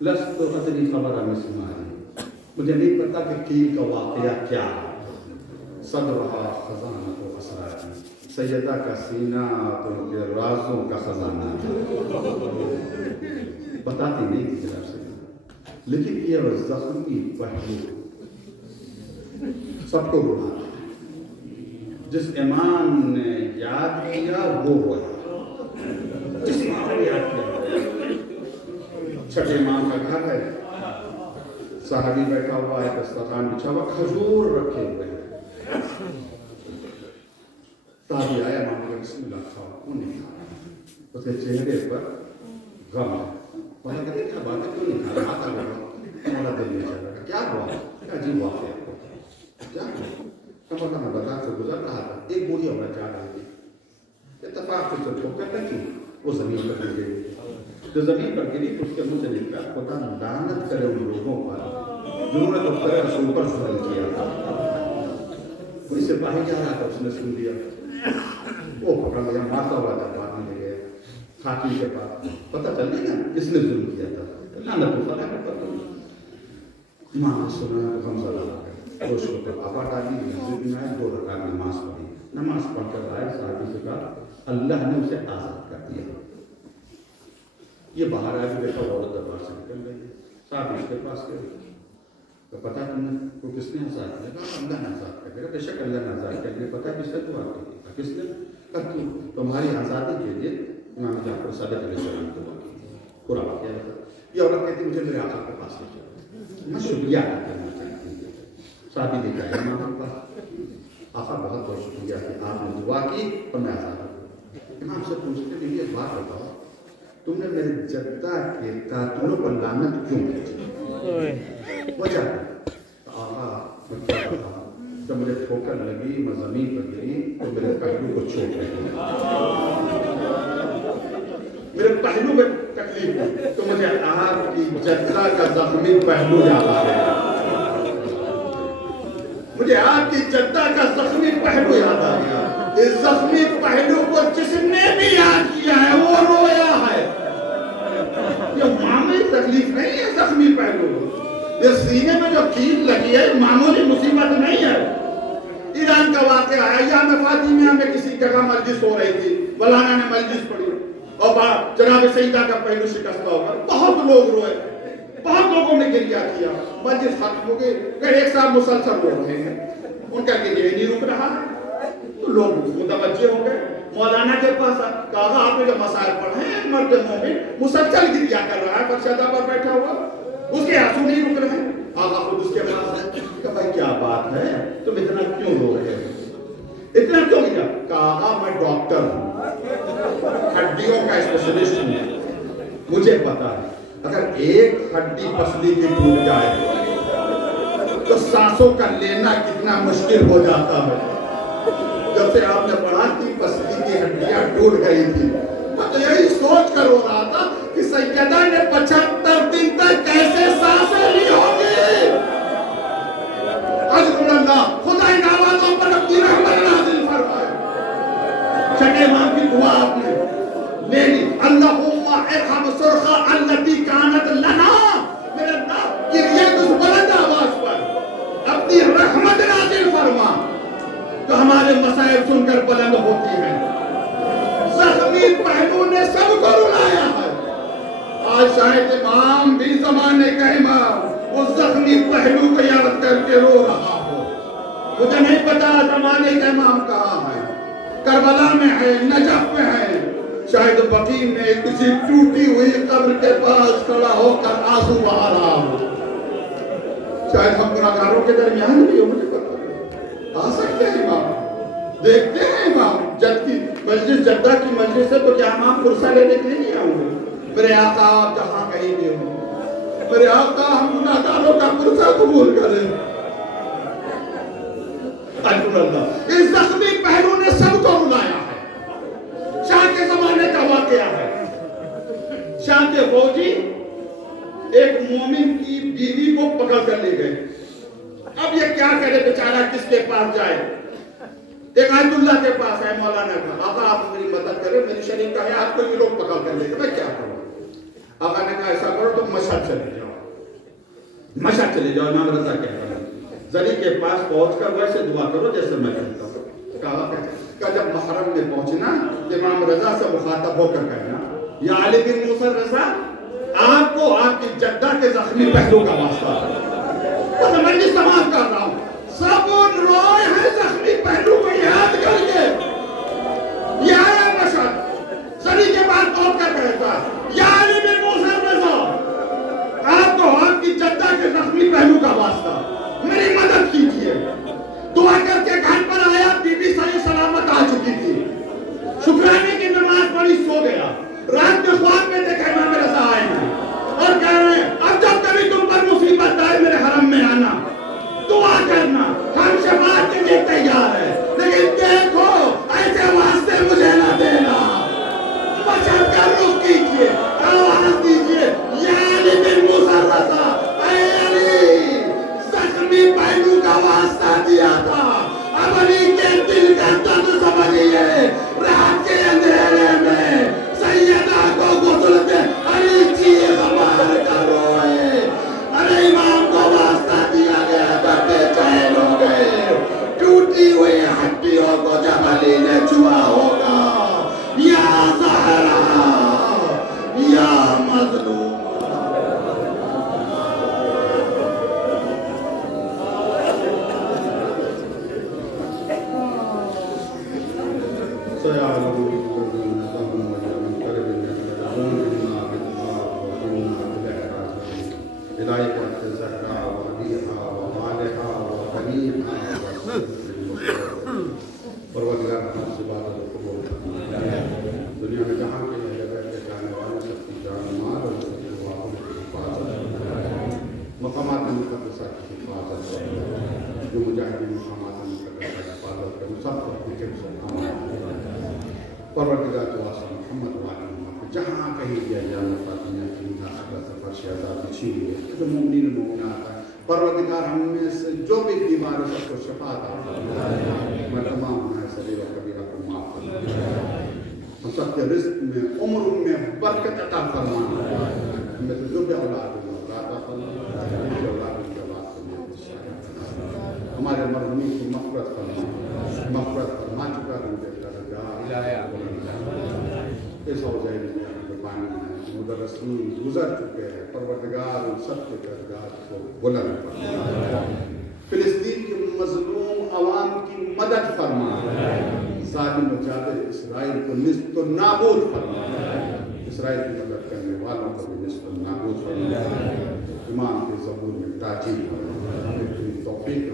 لست ادری خبر مسماری، مجھے نہیں پتا کہ تیر کا واقعہ کیا ہے، صدرہا خزانہ و اسرار، سیدہ کا سینہ تو ان کے رازوں کا خزانہ بتاتی نہیں تھی جناب سے، لیکن یہ زخمی پہلو سب کو بڑھاتا ہے۔ جس امام نے یاد کیا وہ رویا، جس امام نے یاد کیا، چھٹے امام کا گھر ہے، صحابی بیٹھا ہوا ہے، دسترخوان بچھا ہوا، کھجور رکھے ہوئے ہیں، تابعی آیا امام نے بسم اللہ کھاؤ، وہ نہیں کھا، اس کے چہرے پر غم ہے، وہاں کہتے کیا بات ہے، کیوں نہیں کھا رہا، آتا گیا ہمارا دل نہیں چل رہا، کیا ہوا، کیا عجیب واقعہ ہے، کیا کہا میں بازار سے گزر رہا تھا، ایک بوڑھی عورت جا رہی تھی، اتفاق سے چل ٹھوکر لگی، وہ زمین پر گر گئی، جو زمین پر گری اس کے منہ سے نکلا، خدا لعنت کرے ان لوگوں پر جنہوں نے دختر رسول پر ظلم کیا تھا۔ کوئی سپاہی جا رہا تھا، اس نے سن لیا، وہ پکڑ لیا، مارتا ہوا تھا، بعد میں لے گئے حاکم کے پاس، پتہ چل نہیں نا کس نے ظلم کیا تھا، لعنت کو فتح کرتا تھا۔ امام نے سنا تو غم زدہ ہو گئے، اس کو پر آبا ڈالی، مسجد میں آئے، 2 رکعت نماز پڑھی، نماز پڑھ کر آئے، صحابی سے کہا اللہ نے اسے آزاد کر دیا۔ یہ باہر آئے، دیکھا عورت دربار سے نکل گئی، صاحب اس کے پاس گئے، تو پتہ تم نے کو کس نے آزاد کیا؟ کہا اللہ نے آزاد کر دیا، بے شک اللہ نے آزاد کر دیا، پتہ کس نے دعا کی؟ کس نے؟ کہا تمہاری آزادی کے لیے امام جعفر صادق علیہ السلام دعا کی، پورا واقعہ ہے۔ یہ عورت کہتی مجھے میرے آقا کے پاس لے چلو، میں شکریہ ادا کرنا چاہتی ہوں، صحابی لے جائے امام کے پاس، آقا بہت بہت شکریہ کہ آپ نے دعا کی اور میں آزاد ہوں۔ امام سے پوچھتے ہیں یہ بات بتاؤ تم نے میرے جدہ کے قاتلوں پر لعنت کیوں کی؟ وجہ آقا میں کیا بتاؤں، جب مجھے ٹھوکر لگی میں زمین پر گری تو میرے پہلو کو چوٹ لگی، میرے پہلو میں تکلیف ہوئی تو مجھے آپ کی جدہ کا زخمی پہلو یاد آ گیا، مجھے آپ کی جدہ کا زخمی پہلو یاد آ گیا، اس زخمی پہلو کو جس نے بھی یاد کیا ہے وہ رویا ہے. یہ معمولی تکلیف نہیں ہے زخمی پہلو. یہ سینے میں جو کیل لگی ہے معمولی مصیبت نہیں ہے. ایران کا واقعہ ہے. ایام فاطمیہ میں کسی جگہ مجلس ہو رہی تھی. مولانا نے مجلس پڑھی اور جناب سیدہ کا پہلو شکستہ ہو کر بہت لوگ روئے. بہت لوگوں نے گریہ کیا. مجلس ختم ہو گئی. کہ ایک صاحب مسلسل رو رہے ہیں. ان کا گریہ نہیں رک رہا. تو لوگ متوجہ ہو گئے. مولانا کے پاس کہا آپ نے جو مسائل پڑھے ہیں مرد مومن مسلسل گریہ کر رہا ہے فرشادہ پر بیٹھا ہوا. اس کے آنسو نہیں رک رہے ہیں. آقا خود اس کے پاس ہے کہ بھائی کیا بات ہے تم اتنا کیوں رو رہے ہو اتنا کیوں گیا. کہا میں ڈاکٹر ہوں ہڈیوں کا اسپیشلسٹ ہوں. مجھے پتا ہے اگر ایک ہڈی پسلی کی ٹوٹ جائے تو سانسوں کا لینا کتنا مشکل ہو جاتا ہے. جب سے آپ نے پڑھا کہ پسلی کی ہڈیاں ٹوٹ گئی تھی میں تو یہی سوچ کر ہو رہا تھا کہ سیدہ نے 75 دن تک کیسے سانسیں لی ہوگی. حضرت اللہ خدا ان آوازوں پر اپنی رحمت نازل فرمائے. چھٹے امام کی دعا آپ نے لے لی. اللہم ارحم سرخا التی کانت لنا. میرے اللہ یہ اس بلند آواز پر اپنی رحمت نازل فرما جو ہمارے مسائل سن کر بلند ہوتی ہیں. زخمی پہلو نے سب کو رلایا ہے. آج شاید امام بھی زمانے کا امام اس زخمی پہلو کو یاد کر کے رو رہا ہو. مجھے نہیں پتا زمانے کا امام کہاں ہے. کربلا میں ہے, نجف میں ہے, شاید بقیع میں کسی ٹوٹی ہوئی قبر کے پاس کھڑا ہو کر آنسو بہا رہا ہو. شاید ہم گناہگاروں کے درمیان بھی ہو. مجھے پتا آ سکتے ہیں امام. دیکھتے ہیں امام جد کی مجلس جدہ کی مجلس ہے تو کیا امام فرصہ لینے کے لیے نہیں آؤں گے. میرے آقا آپ جہاں کہیں بھی ہوں میرے آقا ہم گناہگاروں کا فرصہ قبول کریں. اللہ اس زخمی پہلو نے سب کو رلایا ہے. شاہ کے زمانے کا واقعہ ہے. شاہ کے فوجی ایک مومن کی بیوی کو پکڑ کر لے گئے. اب یہ کیا کرے بیچارہ کس کے پاس جائے. ایک آیت اللہ کے پاس ہے مولانا کا. آقا آپ میری مدد کریں میری شریف کا حیات کو یہ لوگ پکڑ کر لے گئے میں کیا کروں. آقا نے کہا ایسا کرو تم مشہد چلے جاؤ. مشہد چلے جاؤ. امام رضا کہتا ہے زری کے پاس پہنچ کر ویسے دعا کرو جیسے میں کہتا ہوں. کہا جب محرم میں پہنچنا امام رضا سے مخاطب ہو کر کہنا یا علی بن موسیٰ رضا آپ کو آپ کی جدہ کے زخمی پہلو کا واسطہ ہے. میں جس تمام کر رہا ہوں سب روئے ہیں زخمی پہلو کو یاد کر کے. یہ آیا مشہد زری کے بعد پہنچ کر کہتا یا علی بن موسیٰ رضا آپ کو آپ کی جدہ کے زخمی پہلو کا واسطہ میری مدد کیجئے. دعا کر کے گھر پر آیا. بی بی صحیح سلامت آ چکی تھی. شکرانے کی نماز پڑھی سو گیا. رات کے خواب میں دیکھا امام رضا آئے ہیں اور کہہ رہے ہیں اب جب کبھی تم پر مصیبت آئے میرے حرم میں آنا دعا کرنا ہم شفاعت کے لیے تیار ہیں لیکن دیکھو ایسے واسطے مجھے نہ دینا. بچن کر رخ کیجئے آواز دیجئے یا علی بن موسیٰ رضا اے علی زخمی پہلو کا واسطہ دیا تھا. اب علی کے دل کا درد سمجھئے. رات کے اندھیرے میں سیدہ کو غسل دے علی چیخ مار کر روئے. ارے امام کو واسطہ دیا گیا تو بے چین ہو گئے. ٹوٹی ہوئی ہڈیوں کو جب علی نے چھوا ہوگا یا زہرا یا مظلوم. دنیا میں جہاں کے لئے بیٹھ کے جانے والے سب کی جان مال اور سب کے واقعوں کی حفاظت مقامات مقدسہ کی حفاظت جو مجاہدین مقامات مقدسہ کی حفاظت کریں سب کو اپنے حفظ سے پروردگار تو واسطہ محمد وعلیہ جہاں کہیں بھی ایام فاطمیہ کی ناخلہ سفر شہزاد چھین ہوئے جو مومنین مومنات ہیں پروردگار ہم میں سے جو بھی بیمار ہے سب کو شفا عطا فرمائے. میں تمام صغیر و کبیرہ کو معاف فرما. ہم سب کے رزق میں عمر میں برکت عطا فرما. ہمیں تو جو بھی اولاد ہے عطا فرما. اولاد کی اولاد کو ہمارے مرحومین کی مغفرت فرما. مغفرت فرما چکا ان کے درجات اس اوضاع میں پانی مدرسین گزر چکے ہیں. پروردگار ان سب کے درجات کو بلند فرما. فلسطین کے مظلوم عوام کی مدد فرما. ظالم و جابر اسرائیل کو نصف و نابود فرما. اسرائیل کی مدد کرنے والوں کو بھی نصف و نابود فرما. امام کے ظہور میں تاجیل فرما. توفیق